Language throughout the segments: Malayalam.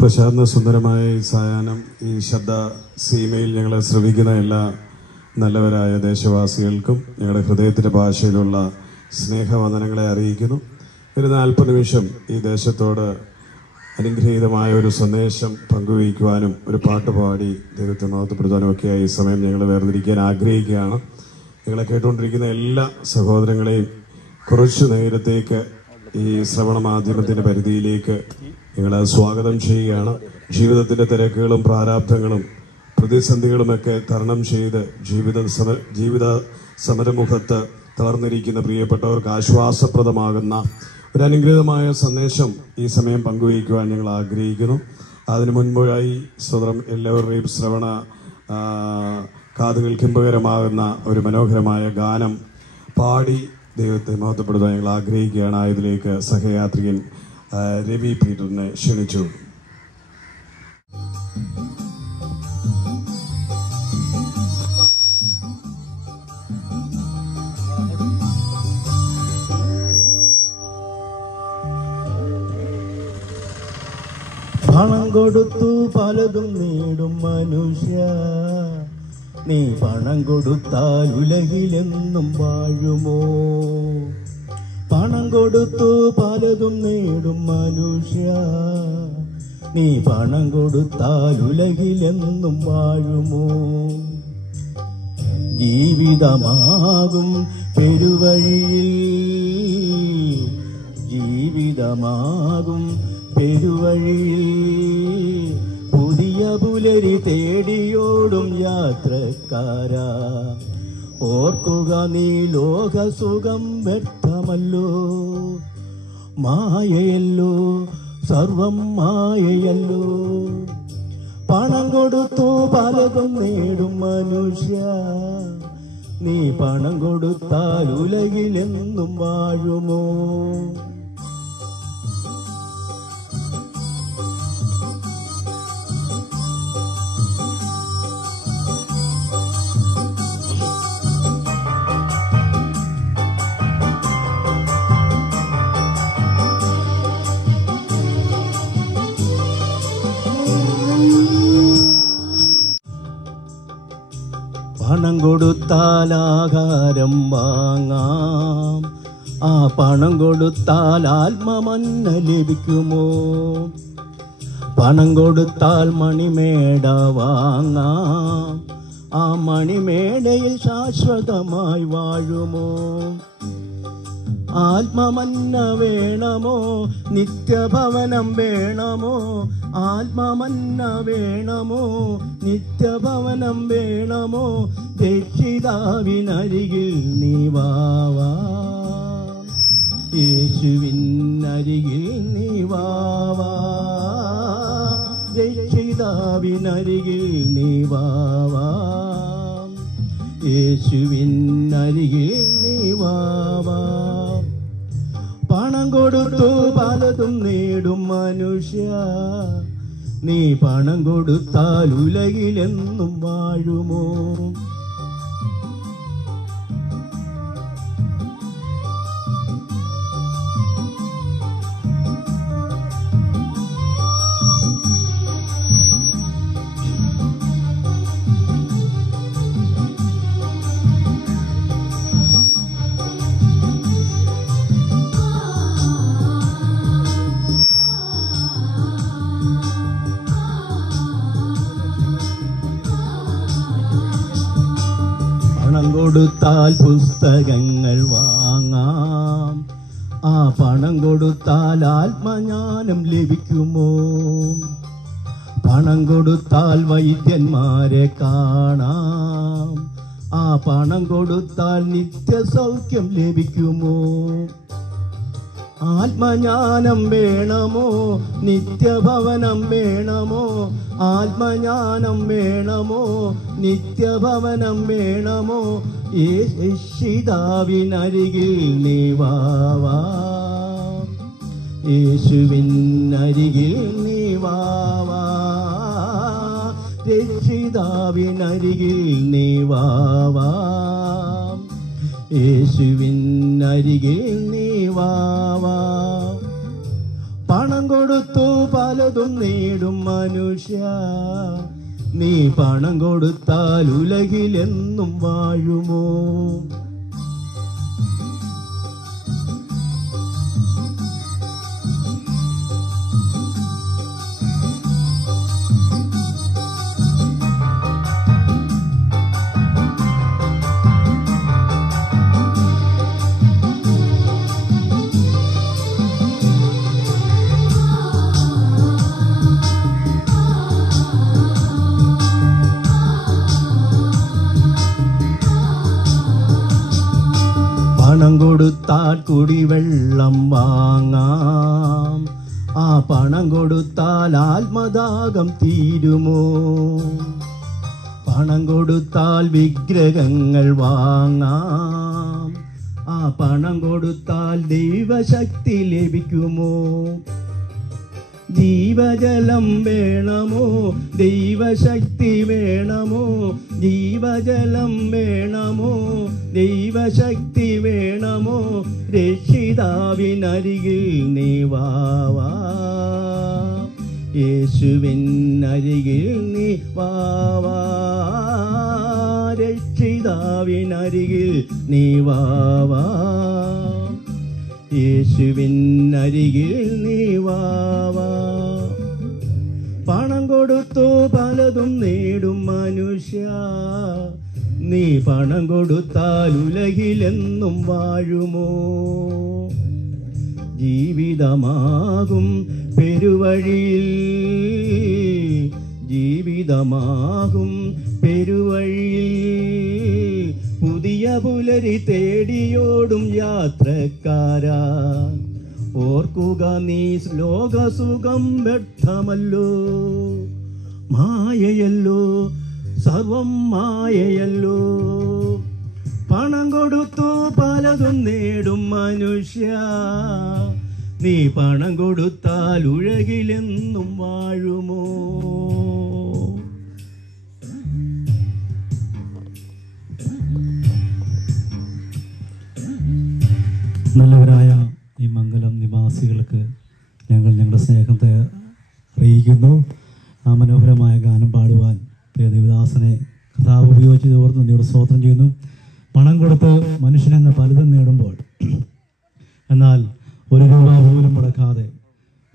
പ്രശാന്ത സുന്ദരമായ ഈ സായാഹ്നം ഈ ശബ്ദ സീമയിൽ ഞങ്ങളെ ശ്രവിക്കുന്ന എല്ലാ നല്ലവരായ ദേശവാസികൾക്കും ഞങ്ങളുടെ ഹൃദയത്തിൻ്റെ ഭാഷയിലുള്ള സ്നേഹവന്ദനങ്ങളെ അറിയിക്കുന്നു. ഒരു 40 നിമിഷം ഈ ദേശത്തോട് അനുഗ്രഹീതമായ ഒരു സന്ദേശം പങ്കുവയ്ക്കുവാനും ഒരു പാട്ട് പാടി ദൈവത്തെ മഹത്വപ്പെടുത്താനും ഒക്കെയായി ഈ സമയം ഞങ്ങൾ വേർതിരിക്കാൻ ആഗ്രഹിക്കുകയാണ്. ഞങ്ങളെ കേട്ടുകൊണ്ടിരിക്കുന്ന എല്ലാ സഹോദരങ്ങളെയും കുറച്ചു നേരത്തേക്ക് ഈ ശ്രവണ മാധ്യമത്തിൻ്റെ പരിധിയിലേക്ക് ഞങ്ങൾ സ്വാഗതം ചെയ്യുകയാണ്. ജീവിതത്തിൻ്റെ തിരക്കുകളും പ്രാരാബ്ധങ്ങളും പ്രതിസന്ധികളുമൊക്കെ തരണം ചെയ്ത് ജീവിത സമരമുഖത്ത് തളർന്നിരിക്കുന്ന പ്രിയപ്പെട്ടവർക്ക് ആശ്വാസപ്രദമാകുന്ന ഒരു അനുഗ്രഹീതമായ സന്ദേശം ഈ സമയം പങ്കുവയ്ക്കുവാൻ ഞങ്ങൾ ആഗ്രഹിക്കുന്നു. അതിനു മുൻപായി സ്വതന്ത്രം എല്ലാവരുടെയും ശ്രവണ കാതുകൾക്ക് ഇമ്പകരമാകുന്ന ഒരു മനോഹരമായ ഗാനം പാടി ദൈവത്തെ മഹത്വപ്പെടുത്താൻ ഞങ്ങൾ ആഗ്രഹിക്കുകയാണ്. ഇതിലേക്ക് സഹയാത്രികൻ രവി പീറ്ററിനെ ക്ഷണിച്ചു. പണം കൊടുത്തു പലതും നേടും മനുഷ്യ, നീ പണം കൊടുത്താൽ ഉലകിലെന്നും വാഴുമോ? പണം കൊടുത്തു പലതും നേടും മനുഷ്യ, നീ പണം കൊടുത്താൽ ഉലകിലെന്നും വാഴുമോ? ജീവിതമാകും പെരുവഴിയിൽ, ജീവിതമാകും പെരുവഴിയിൽ പുതിയ പുലരി തേടിയോടും യാത്രക്കാരാ, ഓർക്കുക നീ ലോകസുഖം വ്യർത്ഥമല്ലോ, മായയല്ലോ, സർവം മായയല്ലോ. പണം കൊടുത്തു പലതും നേടും മനുഷ്യ, നീ പണം കൊടുത്താൽ ഉലകിലെന്നും വാഴുമോ? പണം കൊടുത്താൽ ആഹാരം വാങ്ങാം, ആ പണം കൊടുത്താൽ ആത്മമന്ന ലഭിക്കുമോ? പണം കൊടുത്താൽ മണിമേട വാങ്ങാം, ആ മണിമേടയിൽ ശാശ്വതമായി വാഴുമോ? ആത്മമന്ന വേണമോ, നിത്യഭവനം വേണമോ? ആത്മമന്ന വേണമോ, നിത്യഭവനം വേണമോ? രക്ഷിതാവിനരികിൽ നീ വാവാ, യേശുവിനരികിൽ നീ വാവാ, രക്ഷിതാവിനരികിൽ നീ വാവാ, യേശുവിനരികിൽ നീ വാവാ. പണം കൊടുത്തു പലതും നേടും മനുഷ്യ, നീ പണം കൊടുത്താൽ ഉലകിലെന്നും വാഴുമോ? പണം കൊടുത്താൽ പുസ്തകങ്ങൾ വാങ്ങാം, ആ പണം കൊടുത്താൽ ആത്മജ്ഞാനം ലഭിക്കുമോ? പണം കൊടുത്താൽ വൈദ്യന്മാരെ കാണാം, ആ പണം കൊടുത്താൽ നിത്യസൗഖ്യം ലഭിക്കുമോ? ആത്മജ്ഞാനം വേണമോ, നിത്യഭവനം വേണമോ? ആത്മജ്ഞാനം വേണമോ, നിത്യഭവനം വേണമോ? യേശുവിനരികിൽ നീ വാവാ, യേശുവിനരികിൽ നീ വാവാ, രക്ഷിതാവിനരികിൽ നീ വാവാ, യേശുവിനരികിൽ നീ വാവാ. പണം കൊടുത്തു പലതും നേടും മനുഷ്യ, നീ പണം കൊടുത്താൽ ഉലകിലെന്നും വാഴുമോ? പണം കൊടുത്താൽ കുടിവെള്ളം വാങ്ങാം, ആ പണം കൊടുത്താൽ ആത്മദാഹം തീരുമോ? പണം കൊടുത്താൽ വിഗ്രഹങ്ങൾ വാങ്ങാം, ആ പണം കൊടുത്താൽ ദൈവശക്തി ലഭിക്കുമോ? ജീവജലം വേണമോ, ദൈവശക്തി വേണമോ? ജീവജലം വേണമോ, ദൈവശക്തി വേണമോ? രക്ഷിതാവിനരികിൽ നീ വാവാ, യേശുവിനരികിൽ നീ വാവാ, രക്ഷിതാവിനരികിൽ നീ വാവാ, യേശുവിനരികിൽ നീ വാവാ. പണം കൊടുത്തു പലതും നേടും മനുഷ്യ, നീ പണം കൊടുത്താൽ ഉലകിലെന്നും വാഴുമോ? ജീവിതമാകും പെരുവഴിയിൽ, ജീവിതമാകും പെരുവഴിയിൽ പുതിയ പുലരി തേടിയോടും യാത്രക്കാരാ, ഓർക്കുക നീ ലോകസുഖം വ്യർത്ഥമല്ലോ, മായയല്ലോ, സർവം മായയല്ലോ. പണം കൊടുത്തു പലതും നേടും മനുഷ്യ, നീ പണം കൊടുത്താൽ ഉലകിലെന്നും വാഴുമോ? നല്ലവരായ ഈ മംഗലം നിവാസികൾക്ക് ഞങ്ങൾ ഞങ്ങളുടെ സ്നേഹത്തെ അറിയിക്കുന്നു. ആ മനോഹരമായ ഗാനം പാടുവാൻ പ്രിയ ദേവദാസനെ കർത്താവ് ഉപയോഗിച്ച് ഓർത്ത് നന്ദിയോട് സ്തോത്രം ചെയ്യുന്നു. പണം കൊടുത്ത് മനുഷ്യനെന്ന പലതും നേടുമ്പോൾ എന്നാൽ ഒരു രൂപ പോലും മുടക്കാതെ,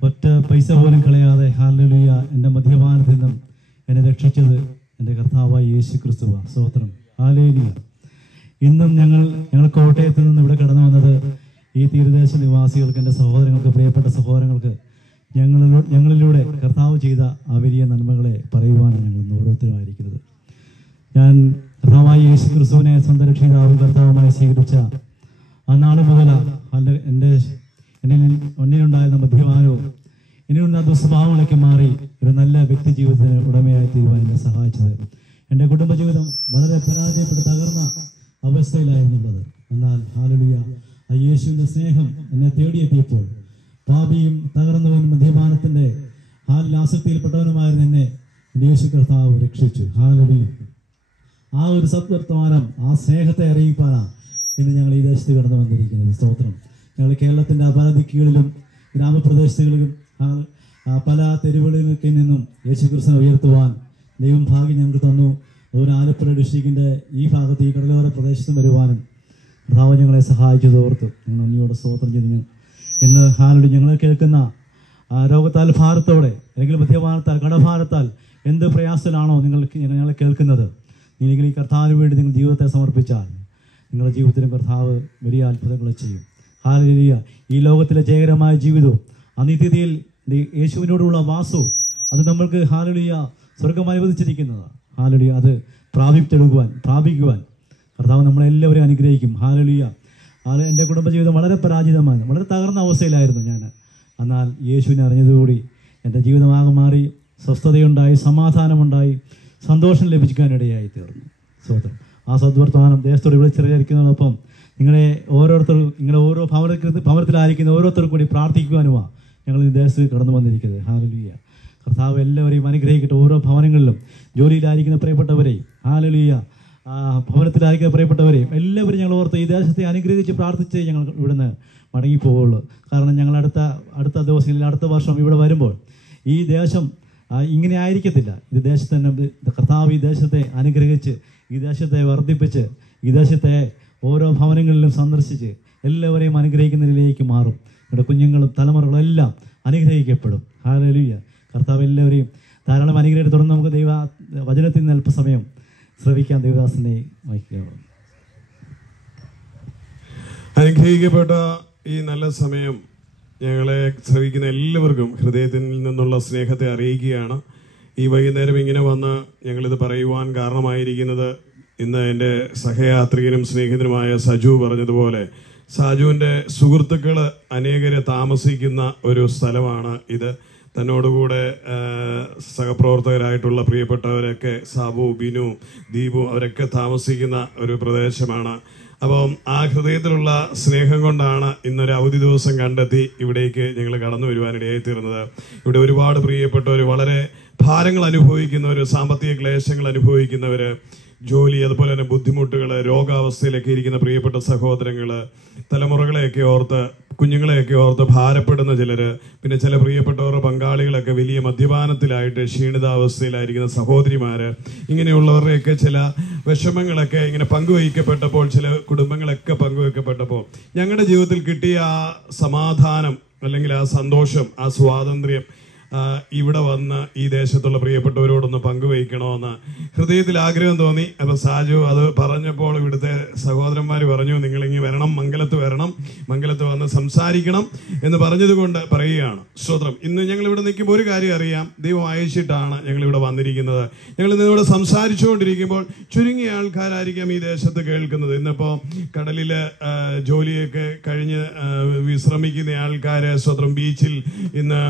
ഒറ്റ പൈസ പോലും കളയാതെ ഹല്ലേലൂയ എൻ്റെ മദ്യപാനത്തിൽ നിന്നും എന്നെ രക്ഷിച്ചത് എൻ്റെ കർത്താവായ യേശു ക്രിസ്തുവ. സ്തോത്രം, ഹല്ലേലൂയ. ഇന്നും ഞങ്ങൾ കോട്ടയത്ത് നിന്ന് ഇവിടെ കടന്നു വന്നത് ഈ തീരദേശ നിവാസികൾക്ക്, എൻ്റെ സഹോദരങ്ങൾക്ക്, പ്രിയപ്പെട്ട സഹോദരങ്ങൾക്ക് ഞങ്ങളിലൂടെ കർത്താവ് ചെയ്ത ആ വലിയ നന്മകളെ പറയുവാനാണ് ഞങ്ങൾ ഇന്ന് ഓരോരുത്തരുമായിരിക്കുന്നത്. ഞാൻ കർത്താവായ യേശു ക്രിസ്തുവിനെ സ്വന്തം രക്ഷിതാവും കർത്താവുമായി സ്വീകരിച്ച ആ നാൾ മുതൽ എന്നിലുണ്ടായിരുന്ന മദ്യപാനവും എന്നിലുണ്ടായ ദുസ്വഭാവങ്ങളൊക്കെ മാറി ഒരു നല്ല വ്യക്തി ജീവിതത്തിന് ഉടമയായി തീരുവാൻ എന്നെ സഹായിച്ചത്. എൻ്റെ കുടുംബജീവിതം വളരെ പരാജയപ്പെട്ട് തകർന്ന അവസ്ഥയിലായിരുന്നുള്ളത്. എന്നാൽ ഹല്ലേലൂയ, ആ യേശുവിൻ്റെ സ്നേഹം എന്നെ തേടിയെത്തിയപ്പോൾ പാപിയും തകർന്നവനും മദ്യപാനത്തിൻ്റെ ആസക്തിയിൽപ്പെട്ടവനുമായിരുന്നു എന്നെ യേശു കർത്താവ് രക്ഷിച്ചു. ഹല്ലേലൂയ. ആ ഒരു സത്വർത്തമാനം, ആ സ്നേഹത്തെ അറിയിപ്പാനാണ് ഇന്ന് ഞങ്ങൾ ഈ ദേശത്ത് കടന്നു വന്നിരിക്കുന്നത്. സ്തോത്രം. ഞങ്ങൾ കേരളത്തിൻ്റെ പല ദിക്കുകളിലും ഗ്രാമപ്രദേശങ്ങളിലും പല തെരുവുകളിലൊക്കെ നിന്നും യേശു ക്രിസ്തുവിനെ ഉയർത്തുവാൻ ദൈവം ഭാഗ്യം ഞങ്ങൾക്ക് തന്നു. അതുപോലെ ആലപ്പുഴ ഡിസ്ട്രിക്റ്റിൻ്റെ ഈ ഭാഗത്ത്, ഈ കടലോര പ്രദേശത്തും വരുവാനും കർത്താവ് ഞങ്ങളെ സഹായിച്ചത് ഓർത്ത് ഞങ്ങൾ ഉണ്ണിയോടെ സ്തോത്രം ചെയ്തു. ഇന്ന് ഹല്ലേലൂയ, ഞങ്ങൾ കേൾക്കുന്ന രോഗത്താൽ ഭാരത്തോടെ അല്ലെങ്കിൽ മദ്യപാനത്താൽ കടഭാരത്താൽ എന്ത് പ്രയാസത്തിലാണോ ഞങ്ങളെ കേൾക്കുന്നത്, നിങ്ങൾ ഈ കർത്താവിന് വേണ്ടി നിങ്ങൾ ജീവിതത്തെ സമർപ്പിച്ചാൽ നിങ്ങളുടെ ജീവിതത്തിലും കർത്താവ് വലിയ അത്ഭുതങ്ങൾ ചെയ്യും. ഹല്ലേലൂയ. ഈ ലോകത്തിലെ ജയകരമായ ജീവിതവും അനിത്യതയിൽ യേശുവിനോടുള്ള വാസവും അത് നമ്മൾക്ക് ഹല്ലേലൂയ സ്വർഗം അനുവദിച്ചിരിക്കുന്നതാണ്. ഹല്ലേലൂയ. അത് പ്രാപിക്കുവാൻ കർത്താവ് നമ്മളെല്ലാവരെയും അനുഗ്രഹിക്കും. ഹല്ലേലൂയ. എൻ്റെ കുടുംബജീവിതം വളരെ പരാജിതമാണ്, വളരെ തകർന്ന അവസ്ഥയിലായിരുന്നു ഞാൻ. എന്നാൽ യേശുവിനെ അറിഞ്ഞതുകൂടി എൻ്റെ ജീവിതമാകെ മാറി, സ്വസ്ഥതയുണ്ടായി, സമാധാനമുണ്ടായി, സന്തോഷം ലഭിക്കാനിടയായി തീർന്നു. സ്തോത്രം. ആ സദ്വർത്തമാനം ദേശത്തോട് വിളിച്ചറിയിക്കുന്നതോടൊപ്പം നിങ്ങളെ ഓരോ ഭവനത്തിലായിരിക്കുന്ന ഓരോരുത്തർക്കും കൂടി പ്രാർത്ഥിക്കുവാനുമാണ് ഞങ്ങൾ ഈ ദേശത്ത് കടന്നു വന്നിരിക്കുന്നത്. ഹല്ലേലൂയ. കർത്താവ് എല്ലാവരെയും അനുഗ്രഹിക്കട്ടെ. ഓരോ ഭവനങ്ങളിലും ജോലിയിലായിരിക്കുന്ന പ്രിയപ്പെട്ടവരെയും ഹല്ലേലൂയ ഭവനത്തിലായിരിക്കുന്ന പ്രിയപ്പെട്ടവരെയും എല്ലാവരും ഞങ്ങൾ ഓർത്ത് ഈ ദേശത്തെ അനുഗ്രഹിച്ച് പ്രാർത്ഥിച്ച് ഞങ്ങൾ ഇവിടുന്ന് മടങ്ങിപ്പോവുള്ളൂ. കാരണം ഞങ്ങൾ അടുത്ത ദിവസങ്ങളിൽ അടുത്ത വർഷം ഇവിടെ വരുമ്പോൾ ഈ ദേശം ഇങ്ങനെ ആയിരിക്കത്തില്ല. ഇത് ദേശത്തെ കർത്താവ് ഈ ദേശത്തെ അനുഗ്രഹിച്ച് ഈ ദേശത്തെ വർദ്ധിപ്പിച്ച് ഈ ദേശത്തെ ഓരോ ഭവനങ്ങളിലും സന്ദർശിച്ച് എല്ലാവരെയും അനുഗ്രഹിക്കുന്നതിലേക്ക് മാറും. ഇവിടെ കുഞ്ഞുങ്ങളും തലമുറകളും എല്ലാം അനുഗ്രഹിക്കപ്പെടും. ഹല്ലേലൂയ. കർത്താവ് എല്ലാവരെയും ധാരാളം അനുഗ്രഹിച്ച് തുടർന്ന് നമുക്ക് വചനത്തിൽ നിന്ന് അല്പസമയം ശ്രവിക്കാൻ ദൈവദാസനെ വഹിക്കുക. അനുഗ്രഹിക്കപ്പെട്ട ഈ നല്ല സമയം ഞങ്ങളെ ശ്രവിക്കുന്ന എല്ലാവർക്കും ഹൃദയത്തിൽ നിന്നുള്ള സ്നേഹത്തെ അറിയിക്കുകയാണ്. ഈ വൈകുന്നേരം ഇങ്ങനെ വന്ന് ഞങ്ങളിത് പറയുവാൻ കാരണമായിരിക്കുന്നത്, ഇന്ന് എൻ്റെ സഹയാത്രികനും സ്നേഹിതനുമായ സജു പറഞ്ഞതുപോലെ സാജുവിൻ്റെ സുഹൃത്തുക്കൾ അനേകരെ താമസിക്കുന്ന ഒരു സ്ഥലമാണ് ഇത്. തന്നോടുകൂടെ സഹപ്രവർത്തകരായിട്ടുള്ള പ്രിയപ്പെട്ടവരൊക്കെ സാബു, ബിനു, ദീപു അവരൊക്കെ താമസിക്കുന്ന ഒരു പ്രദേശമാണ്. അപ്പം ആ ഹൃദയത്തിലുള്ള സ്നേഹം കൊണ്ടാണ് ഇന്നൊരു അവധി ദിവസം കണ്ടെത്തി ഇവിടേക്ക് ഞങ്ങൾ കടന്നു വരുവാനിടയായി തീർന്നത്. ഇവിടെ ഒരുപാട് പ്രിയപ്പെട്ടവർ, വളരെ ഭാരങ്ങൾ അനുഭവിക്കുന്നവർ, സാമ്പത്തിക ക്ലേശങ്ങൾ അനുഭവിക്കുന്നവർ, ജോലി, അതുപോലെ തന്നെ ബുദ്ധിമുട്ടുകൾ, രോഗാവസ്ഥയിലൊക്കെ ഇരിക്കുന്ന പ്രിയപ്പെട്ട സഹോദരങ്ങൾ, തലമുറകളെയൊക്കെ ഓർത്ത്, കുഞ്ഞുങ്ങളെയൊക്കെ ഓർത്ത് ഭാരപ്പെടുന്ന ചിലർ, പിന്നെ ചില പ്രിയപ്പെട്ടവരുടെ പങ്കാളികളൊക്കെ വലിയ മദ്യപാനത്തിലായിട്ട് ക്ഷീണിതാവസ്ഥയിലായിരിക്കുന്ന സഹോദരിമാർ, ഇങ്ങനെയുള്ളവരുടെയൊക്കെ ചില വിഷമങ്ങളൊക്കെ ഇങ്ങനെ പങ്കുവയ്ക്കപ്പെട്ടപ്പോൾ, ചില കുടുംബങ്ങളൊക്കെ പങ്കുവയ്ക്കപ്പെട്ടപ്പോൾ ഞങ്ങളുടെ ജീവിതത്തിൽ കിട്ടിയ ആ സമാധാനം, അല്ലെങ്കിൽ ആ സന്തോഷം, ആ സ്വാതന്ത്ര്യം ഇവിടെ വന്ന് ഈ ദേശത്തുള്ള പ്രിയപ്പെട്ടവരോടൊന്ന് പങ്കുവയ്ക്കണമെന്ന് ഹൃദയത്തിൽ ആഗ്രഹം തോന്നി. അപ്പോൾ സാജു അത് പറഞ്ഞപ്പോൾ ഇവിടുത്തെ സഹോദരന്മാർ പറഞ്ഞു, നിങ്ങളിങ്ങി വരണം, മംഗലത്ത് വരണം, മംഗലത്ത് വന്ന് സംസാരിക്കണം എന്ന് പറഞ്ഞതുകൊണ്ട് പറയുകയാണ്. സ്തോത്രം. ഇന്ന് ഞങ്ങൾ ഇവിടെ നിൽക്കുമ്പോൾ ഒരു കാര്യം അറിയാം, ദൈവം അയച്ചിട്ടാണ് ഞങ്ങളിവിടെ വന്നിരിക്കുന്നത്. ഞങ്ങൾ ഇന്നിവിടെ സംസാരിച്ചുകൊണ്ടിരിക്കുമ്പോൾ ചുരുങ്ങിയ ആൾക്കാരായിരിക്കാം ഈ ദേശത്ത് കേൾക്കുന്നത്. ഇന്നിപ്പോൾ കടലിൽ ജോലിയൊക്കെ കഴിഞ്ഞ് വിശ്രമിക്കുന്ന ആൾക്കാർ, സ്വതന്ത്രം ബീച്ചിൽ ഇന്ന്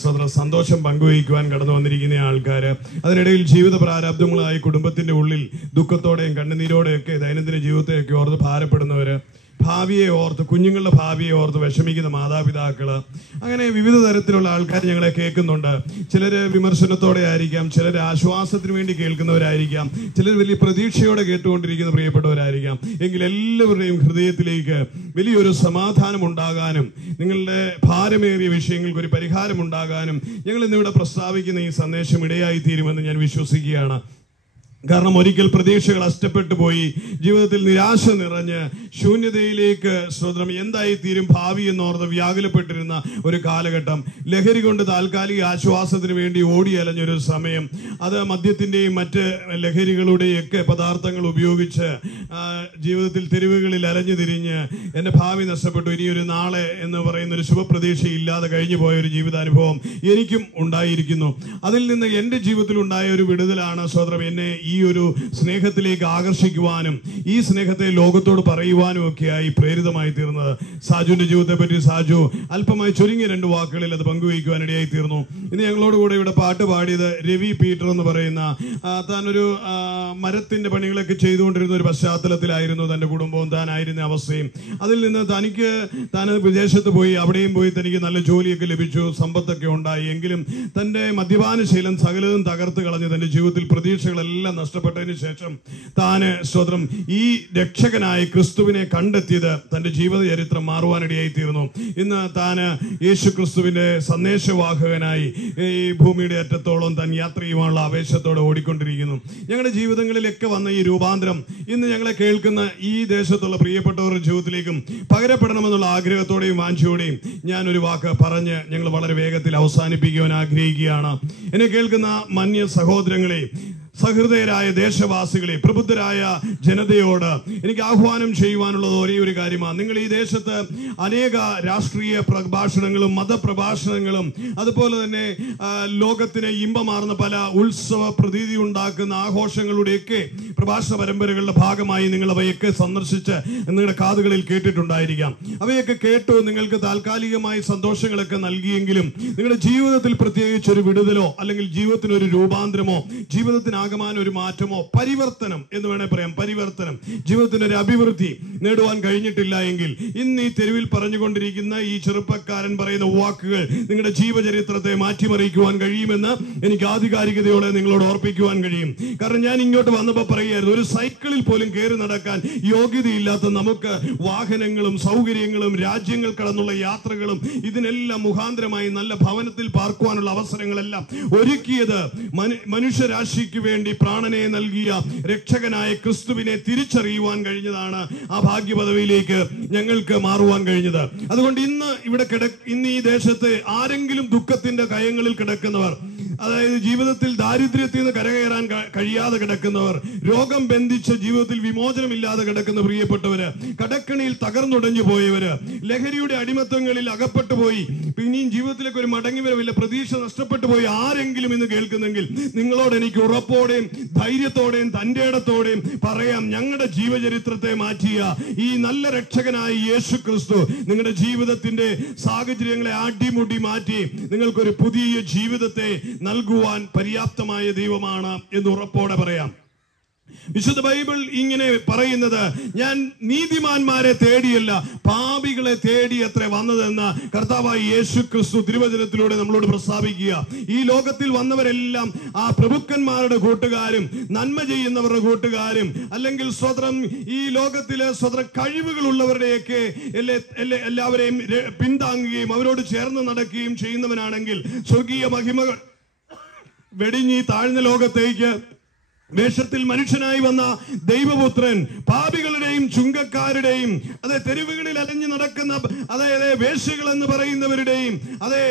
സ്വതന്ത്ര സന്തോഷം പങ്കുവയ്ക്കുവാൻ കടന്നു വന്നിരിക്കുന്ന ആൾക്കാർ, അതിനിടയിൽ ജീവിത പ്രാരാബ്ദങ്ങളായി കുടുംബത്തിന്റെ ഉള്ളിൽ ദുഃഖത്തോടെയും കണ്ണുനീരോടെയൊക്കെ ദൈനംദിന ജീവിതത്തെയൊക്കെ ഓർത്ത് ഭാരപ്പെടുന്നവര്, ഭാവിയെ ഓർത്ത്, കുഞ്ഞുങ്ങളുടെ ഭാവിയെ ഓർത്ത് വിഷമിക്കുന്ന മാതാപിതാക്കള്, അങ്ങനെ വിവിധ തരത്തിലുള്ള ആൾക്കാർ ഞങ്ങളെ കേൾക്കുന്നുണ്ട്. ചിലര് വിമർശനത്തോടെ ആയിരിക്കാം, ചിലർ ആശ്വാസത്തിന് വേണ്ടി കേൾക്കുന്നവരായിരിക്കാം, ചിലർ വലിയ പ്രതീക്ഷയോടെ കേട്ടുകൊണ്ടിരിക്കുന്ന പ്രിയപ്പെട്ടവരായിരിക്കാം. എങ്കിൽ എല്ലാവരുടെയും ഹൃദയത്തിലേക്ക് വലിയൊരു സമാധാനം ഉണ്ടാകാനും നിങ്ങളുടെ ഭാരമേറിയ വിഷയങ്ങൾക്ക് ഒരു പരിഹാരം ഉണ്ടാകാനും ഞങ്ങൾ ഇന്നിവിടെ പ്രസ്താവിക്കുന്ന ഈ സന്ദേശം ഇടയായി തീരുമെന്ന് ഞാൻ വിശ്വസിക്കുകയാണ്. കാരണം ഒരിക്കൽ പ്രതീക്ഷകൾ അഷ്ടപ്പെട്ടു പോയി, ജീവിതത്തിൽ നിരാശ നിറഞ്ഞ് ശൂന്യതയിലേക്ക് സ്വതന്ത്രം എന്തായി തീരും ഭാവി എന്നോർത്ത് വ്യാകുലപ്പെട്ടിരുന്ന ഒരു കാലഘട്ടം, ലഹരി കൊണ്ട് താൽക്കാലിക ആശ്വാസത്തിന് വേണ്ടി ഓടിയലഞ്ഞൊരു സമയം, അത് മദ്യത്തിന്റെയും മറ്റ് ലഹരികളുടെയൊക്കെ പദാർത്ഥങ്ങൾ ഉപയോഗിച്ച് ജീവിതത്തിൽ തെരുവുകളിൽ അലഞ്ഞു തിരിഞ്ഞ് എൻ്റെ ഭാവി നഷ്ടപ്പെട്ടു, ഇനിയൊരു നാളെ എന്ന് പറയുന്ന ഒരു ശുഭപ്രതീക്ഷയില്ലാതെ കഴിഞ്ഞു പോയ ഒരു ജീവിതാനുഭവം എനിക്കും ഉണ്ടായിരിക്കുന്നു. അതിൽ നിന്ന് എൻ്റെ ജീവിതത്തിൽ ഉണ്ടായ ഒരു വിടുതലാണ് സ്വതന്ത്രം എന്നെ ഈ ഒരു സ്നേഹത്തിലേക്ക് ആകർഷിക്കുവാനും ഈ സ്നേഹത്തെ ലോകത്തോട് പറയുവാനും ഒക്കെയായി പ്രേരിതമായി തീർന്നത്. സാജുവിന്റെ ജീവിതത്തെ പറ്റി സാജു അല്പമായി ചുരുങ്ങിയ 2 വാക്കുകളിൽ അത് പങ്കുവയ്ക്കുവാനിടയായി തീർന്നു. ഇന്ന് ഞങ്ങളോടുകൂടെ ഇവിടെ പാട്ട് പാടിയത് രവി പീറ്റർ എന്ന് പറയുന്ന, താനൊരു മരത്തിന്റെ പണികളൊക്കെ ചെയ്തുകൊണ്ടിരുന്ന ഒരു പശ്ചാത്തലത്തിലായിരുന്നു തന്റെ കുടുംബവും താനായിരുന്ന അവസ്ഥയും. അതിൽ നിന്ന് താൻ വിദേശത്ത് പോയി, അവിടെയും പോയി തനിക്ക് നല്ല ജോലിയൊക്കെ ലഭിച്ചു, സമ്പത്തൊക്കെ ഉണ്ടായി. എങ്കിലും തന്റെ മദ്യപാനശീലം സകലതും തകർത്ത് കളഞ്ഞ് തന്റെ ജീവിതത്തിൽ പ്രതീക്ഷകളെല്ലാം നഷ്ടപ്പെട്ടതിന് ശേഷം താന് സ്വതന്ത്രം ഈ രക്ഷകനായ ക്രിസ്തുവിനെ കണ്ടെത്തിയത് തന്റെ ജീവിത ചരിത്രം മാറുവാനിടയായി തീർന്നു. ഇന്ന് താന് യേശു ക്രിസ്തുവിന്റെ സന്ദേശവാഹകനായി ഈ ഭൂമിയുടെ അറ്റത്തോളം താൻ യാത്ര ചെയ്യുവാനുള്ള ആവേശത്തോടെ ഓടിക്കൊണ്ടിരിക്കുന്നു. ഞങ്ങളുടെ ജീവിതങ്ങളിലൊക്കെ വന്ന ഈ രൂപാന്തരം ഇന്ന് ഞങ്ങളെ കേൾക്കുന്ന ഈ ദേശത്തുള്ള പ്രിയപ്പെട്ടവരുടെ ജീവിതത്തിലേക്കും പകരപ്പെടണമെന്നുള്ള ആഗ്രഹത്തോടെയും വാഞ്ചയോടെയും ഞാൻ ഒരു വാക്ക് പറഞ്ഞ് ഞങ്ങൾ വളരെ വേഗത്തിൽ അവസാനിപ്പിക്കുവാൻ ആഗ്രഹിക്കുകയാണ്. എന്നെ കേൾക്കുന്ന മാന്യ സഹോദരങ്ങളെ, സഹൃദയരായ ദേശവാസികളെ, പ്രബുദ്ധരായ ജനതയോട് എനിക്ക് ആഹ്വാനം ചെയ്യുവാനുള്ളത് ഒരേ ഒരു കാര്യമാണ്. നിങ്ങൾ ഈ ദേശത്ത് അനേക രാഷ്ട്രീയ പ്രഭാഷണങ്ങളും മതപ്രഭാഷണങ്ങളും അതുപോലെ തന്നെ ലോകത്തിന് ഇമ്പമാർന്ന പല ഉത്സവ പ്രതീതി ഉണ്ടാക്കുന്ന ആഘോഷങ്ങളുടെയൊക്കെ പ്രഭാഷണ പരമ്പരകളുടെ ഭാഗമായി നിങ്ങൾ അവയൊക്കെ സന്ദർശിച്ച് നിങ്ങളുടെ കാതുകളിൽ കേട്ടിട്ടുണ്ടായിരിക്കാം. അവയൊക്കെ കേട്ടു നിങ്ങൾക്ക് താൽക്കാലികമായി സന്തോഷങ്ങളൊക്കെ നൽകിയെങ്കിലും നിങ്ങളുടെ ജീവിതത്തിൽ പ്രത്യേകിച്ച് ഒരു വിടുതലോ അല്ലെങ്കിൽ ജീവിതത്തിനൊരു രൂപാന്തരമോ ജീവിതത്തിന് ആകമാനം ഒരു മാറ്റമോ പരിവർത്തനം എന്ന് വേണേൽ പറയാം, പരിവർത്തനം, ജീവിതത്തിന്റെ ഒരു അഭിവൃദ്ധി നേടുവാൻ കഴിഞ്ഞിട്ടില്ല എങ്കിൽ ഇന്ന് ഈ തെരുവിൽ പറഞ്ഞുകൊണ്ടിരിക്കുന്ന ഈ ചെറുപ്പക്കാരൻ പറയുന്ന വാക്കുകൾ നിങ്ങളുടെ ജീവചരിത്രത്തെ മാറ്റിമറിക്കുവാൻ കഴിയുമെന്ന് എനിക്ക് ആധികാരികതയോടെ നിങ്ങളോട് ഓർപ്പിക്കുവാൻ കഴിയും. കാരണം ഞാൻ ഇങ്ങോട്ട് വന്നപ്പോൾ പറയുമായിരുന്നു, ഒരു സൈക്കിളിൽ പോലും കയറി നടക്കാൻ യോഗ്യതയില്ലാത്ത നമുക്ക് വാഹനങ്ങളും സൗകര്യങ്ങളും രാജ്യങ്ങൾ കടന്നുള്ള യാത്രകളും ഇതിനെല്ലാം മുഖാന്തരമായി നല്ല ഭവനത്തിൽ പാർക്കുവാനുള്ള അവസരങ്ങളെല്ലാം ഒരുക്കിയത് മനുഷ്യരാശിക്ക് വേണ്ടി പ്രാണനെ നൽകിയ രക്ഷകനായ ക്രിസ്തുവിനെ തിരിച്ചറിയുവാൻ കഴിഞ്ഞതാണ് ആ ഭാഗ്യപദവിയിലേക്ക് ഞങ്ങൾക്ക് മാറുവാൻ കഴിഞ്ഞത്. അതുകൊണ്ട് ഇന്ന് ഈ ദേശത്ത് ആരെങ്കിലും ദുഃഖത്തിന്റെ കയങ്ങളിൽ കിടക്കുന്നവർ, അതായത് ജീവിതത്തിൽ ദാരിദ്ര്യത്തിൽ നിന്ന് കരകയറാൻ കഴിയാതെ കിടക്കുന്നവർ, രോഗം ബന്ധിച്ച് ജീവിതത്തിൽ വിമോചനമില്ലാതെ കിടക്കുന്ന പ്രിയപ്പെട്ടവര്, കടക്കണിയിൽ തകർന്നുടഞ്ഞു പോയവര്, ലഹരിയുടെ അടിമത്തങ്ങളിൽ അകപ്പെട്ടു പോയി പിന്നെയും ജീവിതത്തിലേക്ക് ഒരു മടങ്ങി വരവില്ല, പ്രതീക്ഷ നഷ്ടപ്പെട്ടു പോയി ആരെങ്കിലും ഇന്ന് കേൾക്കുന്നെങ്കിൽ നിങ്ങളോട് എനിക്ക് ഉറപ്പോടെയും ധൈര്യത്തോടെയും തന്റെ ഇടത്തോടെയും പറയാം, ഞങ്ങളുടെ ജീവചരിത്രത്തെ മാറ്റിയ ഈ നല്ല രക്ഷകനായ യേശു ക്രിസ്തു നിങ്ങളുടെ ജീവിതത്തിന്റെ സാഹചര്യങ്ങളെ അടിമുടി മാറ്റി നിങ്ങൾക്കൊരു പുതിയ ജീവിതത്തെ നൽകുവാൻ പര്യാപ്തമായ ദൈവമാണ് എന്ന് ഉറപ്പോടെ പറയാം. വിശുദ്ധ ബൈബിൾ ഇങ്ങനെ പറയുന്നത്, ഞാൻ നീതിമാന്മാരെ തേടിയല്ല പാപികളെ തേടി അത്ര വന്നതെന്ന് കർത്താവായ യേശു ക്രിസ്തു തിരുവചനത്തിലൂടെ നമ്മളോട് പ്രസ്താവിക്കുക. ഈ ലോകത്തിൽ വന്നവരെല്ലാം ആ പ്രഭുക്കന്മാരുടെ കൂട്ടുകാരും നന്മ ചെയ്യുന്നവരുടെ കൂട്ടുകാരും അല്ലെങ്കിൽ ഈ ലോകത്തിലെ കഴിവുകളുള്ളവരുടെയൊക്കെ എല്ലാവരെയും പിന്താങ്ങുകയും അവരോട് ചേർന്ന് നടക്കുകയും ചെയ്യുന്നവനാണെങ്കിൽ സ്വർഗീയ മഹിമകൾ വെടിഞ്ഞ് താഴ്ന്ന ലോകത്തേക്ക് വേഷത്തിൽ മനുഷ്യനായി വന്ന ദൈവപുത്രൻ പാപികളുടെയും ചുങ്കക്കാരുടെയും അതെ തെരുവുകളിൽ അലഞ്ഞു നടക്കുന്ന അതായത് വേശ്യകൾ എന്ന് പറയുന്നവരുടെയും അതെ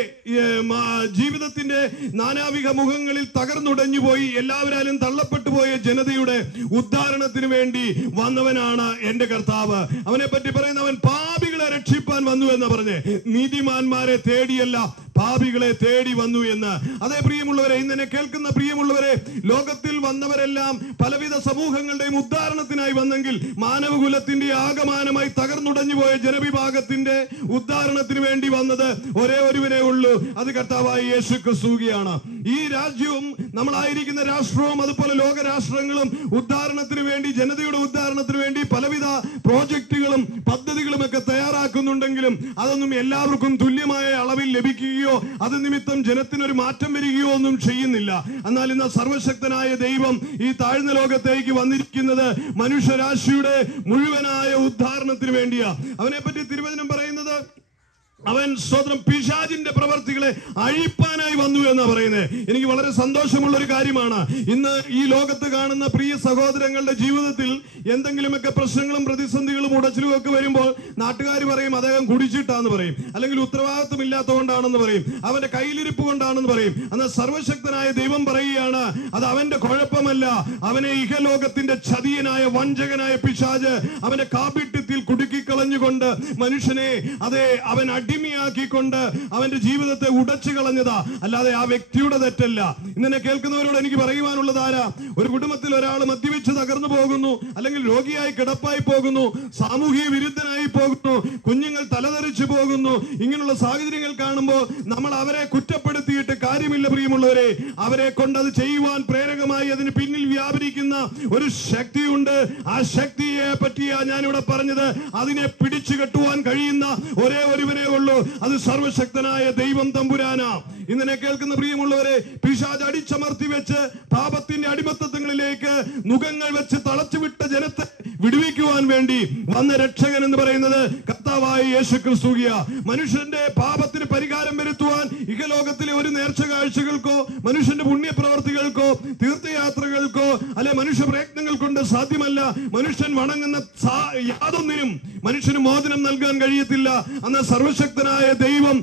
ജീവിതത്തിന്റെ നാനാവിധ മുഖങ്ങളിൽ തകർന്നുടഞ്ഞു പോയി എല്ലാവരാലും തള്ളപ്പെട്ടു പോയ ജനതയുടെ ഉദ്ധാരണത്തിന് വേണ്ടി വന്നവനാണ് എന്റെ കർത്താവ്. അവനെ പറ്റി പറയുന്നവൻ പാപികളെ രക്ഷിപ്പാൻ വന്നു എന്ന് പറഞ്ഞ് നീതിമാന്മാരെ തേടിയല്ല പാപികളെ തേടി വന്നു എന്ന്. അതേ പ്രിയമുള്ളവരെ, ഇന്നെ കേൾക്കുന്ന പ്രിയമുള്ളവരെ, ലോകത്തിൽ വന്നവരെല്ലാം പലവിധ സമൂഹങ്ങളുടെയും ഉദ്ധാരണത്തിനായി വന്നെങ്കിൽ മാനവകുലത്തിന്റെ ആകമാനമായി തകർന്നുടഞ്ഞു പോയ ജനവിഭാഗത്തിന്റെ ഉദ്ധാരണത്തിന് വേണ്ടി വന്നത് ഒരേ ഒരുവനേ ഉള്ളൂ, അത് കർത്താവായ യേശു ക്രിസ്തുവിയാണ്. ഈ രാജ്യവും നമ്മളായിരിക്കുന്ന രാഷ്ട്രവും അതുപോലെ ലോകരാഷ്ട്രങ്ങളും ഉദ്ധാരണത്തിന് വേണ്ടി ജനതയുടെ ഉദ്ധാരണത്തിന് വേണ്ടി പലവിധ പ്രോജക്റ്റുകളും പദ്ധതികളും ഒക്കെ തയ്യാറാക്കുന്നുണ്ടെങ്കിലും അതൊന്നും എല്ലാവർക്കും തുല്യമായ അളവിൽ ലഭിക്കുകയോ അത് നിമിത്തം ജനത്തിനൊരു മാറ്റം വരികയോ ഒന്നും ചെയ്യുന്നില്ല. എന്നാൽ ഇന്ന് സർവശക്തനായ ദൈവം ഈ താഴ്ന്ന ലോകത്തേക്ക് വന്നിരിക്കുന്നത് മനുഷ്യരാശിയുടെ മുഴുവനായ ഉദ്ധാരണത്തിന് വേണ്ടിയാ. അവനെ പറ്റി തിരുവചനം പറയുന്നത്, അവൻ സ്വതന്ത്രം പിശാചിന്റെ പ്രവർത്തികളെ അഴിപ്പാനായി വന്നു എന്നാ പറയുന്നത്. എനിക്ക് വളരെ സന്തോഷമുള്ള ഒരു കാര്യമാണ്. ഇന്ന് ഈ ലോകത്ത് കാണുന്ന പ്രിയ സഹോദരങ്ങളുടെ ജീവിതത്തിൽ എന്തെങ്കിലുമൊക്കെ പ്രശ്നങ്ങളും പ്രതിസന്ധികളും ഉടച്ചിലും ഒക്കെ വരുമ്പോൾ നാട്ടുകാർ പറയും അദ്ദേഹം കുടിച്ചിട്ടാന്ന് പറയും, അല്ലെങ്കിൽ ഉത്തരവാദിത്വം ഇല്ലാത്തതുകൊണ്ടാണെന്ന് പറയും, അവന്റെ കയ്യിലിരിപ്പ് കൊണ്ടാണെന്ന് പറയും. എന്നാൽ സർവശക്തനായ ദൈവം പറയുകയാണ്, അത് അവന്റെ കുഴപ്പമല്ല. അവനെ ഇഹലോകത്തിന്റെ ചതിയനായ വഞ്ചകനായ പിശാച് അവന്റെ കാപിട്യത്തിൽ കുടുക്കിക്കളഞ്ഞുകൊണ്ട് മനുഷ്യനെ അവൻ അടിമയാക്കിക്കൊണ്ട് അവന്റെ ജീവിതത്തെ ഉടച്ചു കളഞ്ഞതാ, അല്ലാതെ ആ വ്യക്തിയുടെ തെറ്റല്ല. ഇന്നെ കേൾക്കുന്നവരോട് എനിക്ക് പറയുവാനുള്ളത് ആരാ? ഒരു കുടുംബത്തിൽ ഒരാൾ മദ്യപിച്ച് തകർന്നു പോകുന്നു, അല്ലെങ്കിൽ രോഗിയായി കിടപ്പായി പോകുന്നു, സാമൂഹിക വിരുദ്ധനായി പോകുന്നു, കുഞ്ഞുങ്ങൾ തലതെറിച്ചു പോകുന്നു. ഇങ്ങനെയുള്ള സാഹചര്യങ്ങൾ കാണുമ്പോൾ നമ്മൾ അവരെ കുറ്റപ്പെടുത്തിയിട്ട് കാര്യമില്ല പ്രിയമുള്ളവരെ. അവരെ കൊണ്ട് അത് ചെയ്യുവാൻ പ്രേരകമായി അതിന് പിന്നിൽ വ്യാപരിക്കുന്ന ഒരു ശക്തിയുണ്ട്. ആ ശക്തിയെ പറ്റിയാ ഞാനിവിടെ പറഞ്ഞത്. അതിനെ പിടിച്ചു കെട്ടുവാൻ കഴിയുന്ന ഒരേ ഒരുവനെ ഉള്ളൂ, അത് സർവശക്തനായ ദൈവം തമ്പുരാനാ. ഇന്നെ കേൾക്കുന്ന പ്രിയമുള്ളവരെ, പിശാച് അടിച്ചമർത്തി വെച്ച് പാപത്തിന്റെ അടിമത്തങ്ങളിലേക്ക് നുഖങ്ങൾ വെച്ച് തളച്ചുവിട്ട ജനത്തെ വിടുവിക്കുവാൻ വേണ്ടി വന്ന രക്ഷകൻ എന്ന് പറയുന്നത് കർത്താവായ യേശു ക്രിസ്തുവിയ. മനുഷ്യന്റെ പാപത്തിന് പരിഹാരം വരുത്തുവാൻ ഇഹലോകത്തിലെ ഒരു നേർച്ച കാഴ്ചകൾക്കോ മനുഷ്യന്റെ പുണ്യപ്രവർത്തികൾക്കോ തീർത്ഥയാത്രകൾക്കോ അല്ലെ മനുഷ്യ പ്രയത്നങ്ങൾ കൊണ്ട് സാധ്യമല്ല. മനുഷ്യൻ വണങ്ങുന്ന യാതൊന്നിനും മനുഷ്യന് മോചനം നൽകാൻ കഴിയത്തില്ല. എന്നാൽ സർവശക്തനായ ദൈവം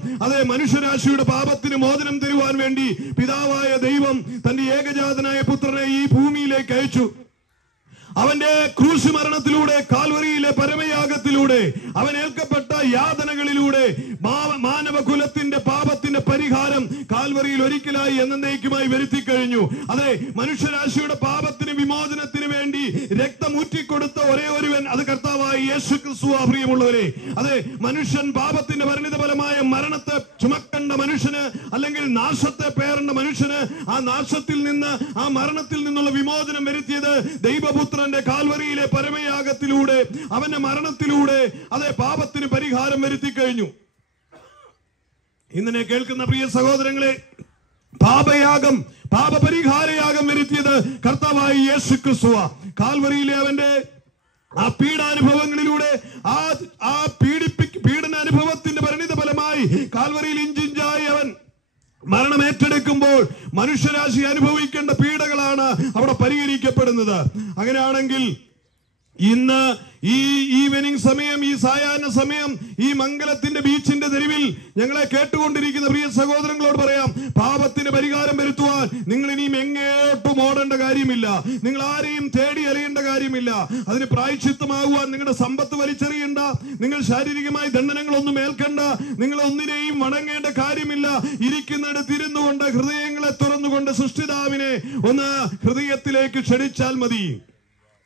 മനുഷ്യരാശിയുടെ പാപത്തിന് മോചനം തരുവാൻ വേണ്ടി പിതാവായ ദൈവം തന്റെ ഏകജാതനായ പുത്രനെ ഈ ഭൂമിയിലേക്ക് അയച്ചു. അവന്റെ ക്രൂശ് മരണത്തിലൂടെ, കാൽവരിയിലെ പരമയാഗത്തിലൂടെ, അവൻ ഏൽക്കപ്പെട്ട യാതനകളിലൂടെ മാനവകുലത്തിന്റെ പാപത്തിന്റെ പാപത്തിന്റെ പരിഹാരം കാൽവറിയിൽ ഒരിക്കലായി എന്നേക്കുമായി വരുത്തി കഴിഞ്ഞു. അതെ, മനുഷ്യരാശിയുടെ പാപത്തിന് വിമോചനത്തിന് വേണ്ടി രക്തം ഊറ്റിക്കൊടുത്ത ഒരേ ഒരുവൻ, അത് കർത്താവായ യേശു ക്രിസ്തു. പ്രിയമുള്ളവരെ, അതെ, മനുഷ്യൻ പാപത്തിന്റെ പരിണിത ഫലമായ മരണത്തെ ചുമക്കേണ്ട മനുഷ്യന്, അല്ലെങ്കിൽ നാശത്തെ പേറേണ്ട മനുഷ്യന്, ആ നാശത്തിൽ നിന്ന്, ആ മരണത്തിൽ നിന്നുള്ള വിമോചനം വരുത്തിയത് ദൈവപുത്രന്റെ കാൽവറിയിലെ പരമയാഗത്തിലൂടെ, അവന്റെ മരണത്തിലൂടെ, അതെ, പാപത്തിന് പരിഹാരം വരുത്തി കഴിഞ്ഞു. ഇന്നെ കേൾക്കുന്ന പ്രിയ സഹോദരങ്ങളെ, പാപയാഗം, പാപപരിഹാരയാഗം വരുത്തിയത് കർത്താവായ യേശു ക്രിസ്തു. കാൽവറിയിലെ അവന്റെ ആ പീഡാനുഭവങ്ങളിലൂടെ, ആ പീഡനാനുഭവത്തിന്റെ പരിണിത ഫലമായി കാൽവറിയിൽ ഇഞ്ചിഞ്ചായി അവൻ മരണം ഏറ്റെടുക്കുമ്പോൾ മനുഷ്യരാശി അനുഭവിക്കേണ്ട പീഡകളാണ് അവിടെ പരിഹരിക്കപ്പെടുന്നത്. അങ്ങനെയാണെങ്കിൽ ഇന്ന് ഈ ഈവനിങ് സമയം, ഈ സായാഹ്ന സമയം, ഈ മംഗലത്തിന്റെ ബീച്ചിന്റെ തെരുവിൽ ഞങ്ങളെ കേട്ടുകൊണ്ടിരിക്കുന്ന പ്രിയ സഹോദരങ്ങളോട് പറയാം, പാപത്തിന് പരിഹാരം വരുത്തുവാൻ നിങ്ങൾ ഇനിയും എങ്ങോട്ടും ഓടേണ്ട കാര്യമില്ല. നിങ്ങൾ ആരെയും തേടി അറിയേണ്ട കാര്യമില്ല. അതിന് പ്രായശ്ചിത്തമാകുവാൻ നിങ്ങളുടെ സമ്പത്ത് വലിച്ചെറിയണ്ട, നിങ്ങൾ ശാരീരികമായി ദണ്ഡനങ്ങളൊന്നും ഏൽക്കണ്ട, നിങ്ങൾ ഒന്നിനെയും വണങ്ങേണ്ട കാര്യമില്ല. ഇരിക്കുന്നിടത്ത് ഇരുന്നു കൊണ്ട്, ഹൃദയങ്ങളെ തുറന്നുകൊണ്ട് സൃഷ്ടിതാവിനെ ഒന്ന് ഹൃദയത്തിലേക്ക് ക്ഷണിച്ചാൽ മതി.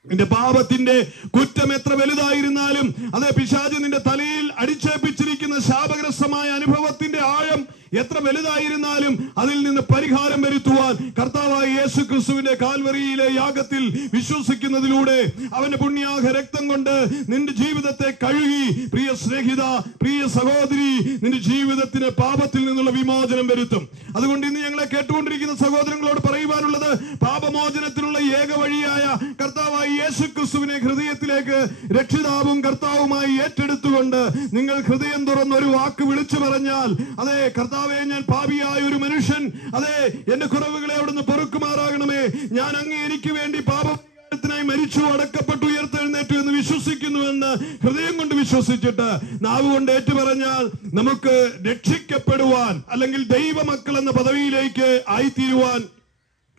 നിന്റെ പാപത്തിന്റെ കുറ്റം എത്ര വലുതായിരുന്നാലും, അതെ, പിശാച് നിന്റെ തലയിൽ അടിച്ചേൽപ്പിച്ചിരിക്കുന്ന ശാപഗ്രസ്തമായ അനുഭവത്തിന്റെ ആഴം എത്ര വലുതായിരുന്നാലും അതിൽ നിന്ന് പരിഹാരം വരുത്തുവാൻ കർത്താവായ യേശു ക്രിസ്തുവിന്റെ കാൽവറിയിലെ യാഗത്തിൽ വിശ്വസിക്കുന്നതിലൂടെ, അവന്റെ പുണ്യാഹ രക്തം കൊണ്ട് നിന്റെ ജീവിതത്തെ കഴുകി, പ്രിയ സ്നേഹിത, പ്രിയ സഹോദരി, നിന്റെ ജീവിതത്തിന് പാപത്തിൽ നിന്നുള്ള വിമോചനം വരുത്തും. അതുകൊണ്ട് ഇന്ന് ഞങ്ങളെ കേട്ടുകൊണ്ടിരിക്കുന്ന സഹോദരങ്ങളോട് പറയുവാനുള്ളത്, പാപമോചനത്തിനുള്ള ഏക വഴിയായ കർത്താവായ യേശു ക്രിസ്തുവിനെ ഹൃദയത്തിലേക്ക് രക്ഷിതാവും കർത്താവുമായി ഏറ്റെടുത്തുകൊണ്ട് നിങ്ങൾ ഹൃദയം തുറന്ന് ഒരു വാക്ക് വിളിച്ചു പറഞ്ഞാൽ, അതെ കർത്താവേ, ഞാൻ പാപിയായ ഒരു മനുഷ്യൻ, അതെ, എന്റെ കുറവുകളെ അവിടുന്ന് പൊറുക്കുമാറാകണമേ, ഞാൻ അങ്ങ് എനിക്ക് വേണ്ടി പാപത്തിനായി മരിച്ചു, അടക്കപ്പെട്ടു, ഉയർത്തെഴുന്നേറ്റു എന്ന് വിശ്വസിക്കുന്നുവെന്ന് ഹൃദയം കൊണ്ട് വിശ്വസിച്ചിട്ട് നാവ് കൊണ്ട് ഏറ്റുപറഞ്ഞാൽ നമുക്ക് രക്ഷിക്കപ്പെടുവാൻ, അല്ലെങ്കിൽ ദൈവമക്കൾ എന്ന പദവിയിലേക്ക് ആയിത്തീരുവാൻ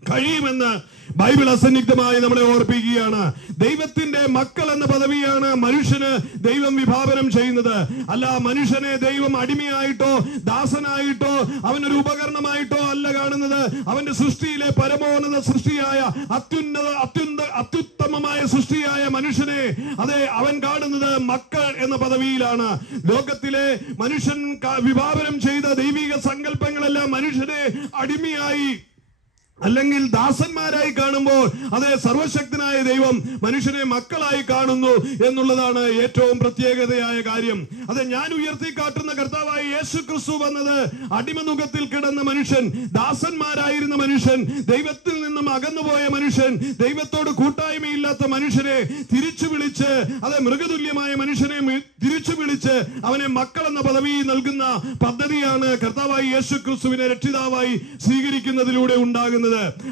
കഴിയുമെന്ന് ബൈബിൾ അസന്നിഗ്ധമായി നമ്മളെ ഓർപ്പിക്കുകയാണ്. ദൈവത്തിന്റെ മക്കൾ എന്ന പദവിയാണ് മനുഷ്യന് ദൈവം വിഭാവനം ചെയ്യുന്നത്. അല്ല, മനുഷ്യനെ ദൈവം അടിമയായിട്ടോ ദാസനായിട്ടോ അവനൊരു ഉപകരണമായിട്ടോ അല്ല കാണുന്നത്. അവന്റെ സൃഷ്ടിയിലെ പരമോന്നത സൃഷ്ടിയായ അത്യുത്തമമായ സൃഷ്ടിയായ മനുഷ്യനെ, അതെ, അവൻ കാണുന്നത് മക്കൾ എന്ന പദവിയിലാണ്. ലോകത്തിലെ മനുഷ്യൻ വിഭാവനം ചെയ്ത ദൈവിക സങ്കല്പങ്ങളെല്ലാം മനുഷ്യനെ അടിമയായി അല്ലെങ്കിൽ ദാസന്മാരായി കാണുമ്പോൾ, അതെ, സർവശക്തനായ ദൈവം മനുഷ്യനെ മക്കളായി കാണുന്നു എന്നുള്ളതാണ് ഏറ്റവും പ്രത്യേകതയായ കാര്യം. അതെ, ഞാൻ ഉയർത്തി കാട്ടുന്ന കർത്താവായ യേശു ക്രിസ്തു വന്നത് അടിമനുഖത്തിൽ കിടന്ന മനുഷ്യൻ, ദാസന്മാരായിരുന്ന മനുഷ്യൻ, ദൈവത്തിൽ നിന്നും അകന്നുപോയ മനുഷ്യൻ, ദൈവത്തോട് കൂട്ടായ്മയില്ലാത്ത മനുഷ്യനെ തിരിച്ചു വിളിച്ച്, അതെ, മൃഗതുല്യമായ മനുഷ്യനെ തിരിച്ചു വിളിച്ച് അവനെ മക്കൾ എന്ന പദവി നൽകുന്ന പദ്ധതിയാണ് കർത്താവായ യേശു ക്രിസ്തുവിനെ രക്ഷിതാവായി സ്വീകരിക്കുന്നതിലൂടെ ഉണ്ടാകുന്നത്.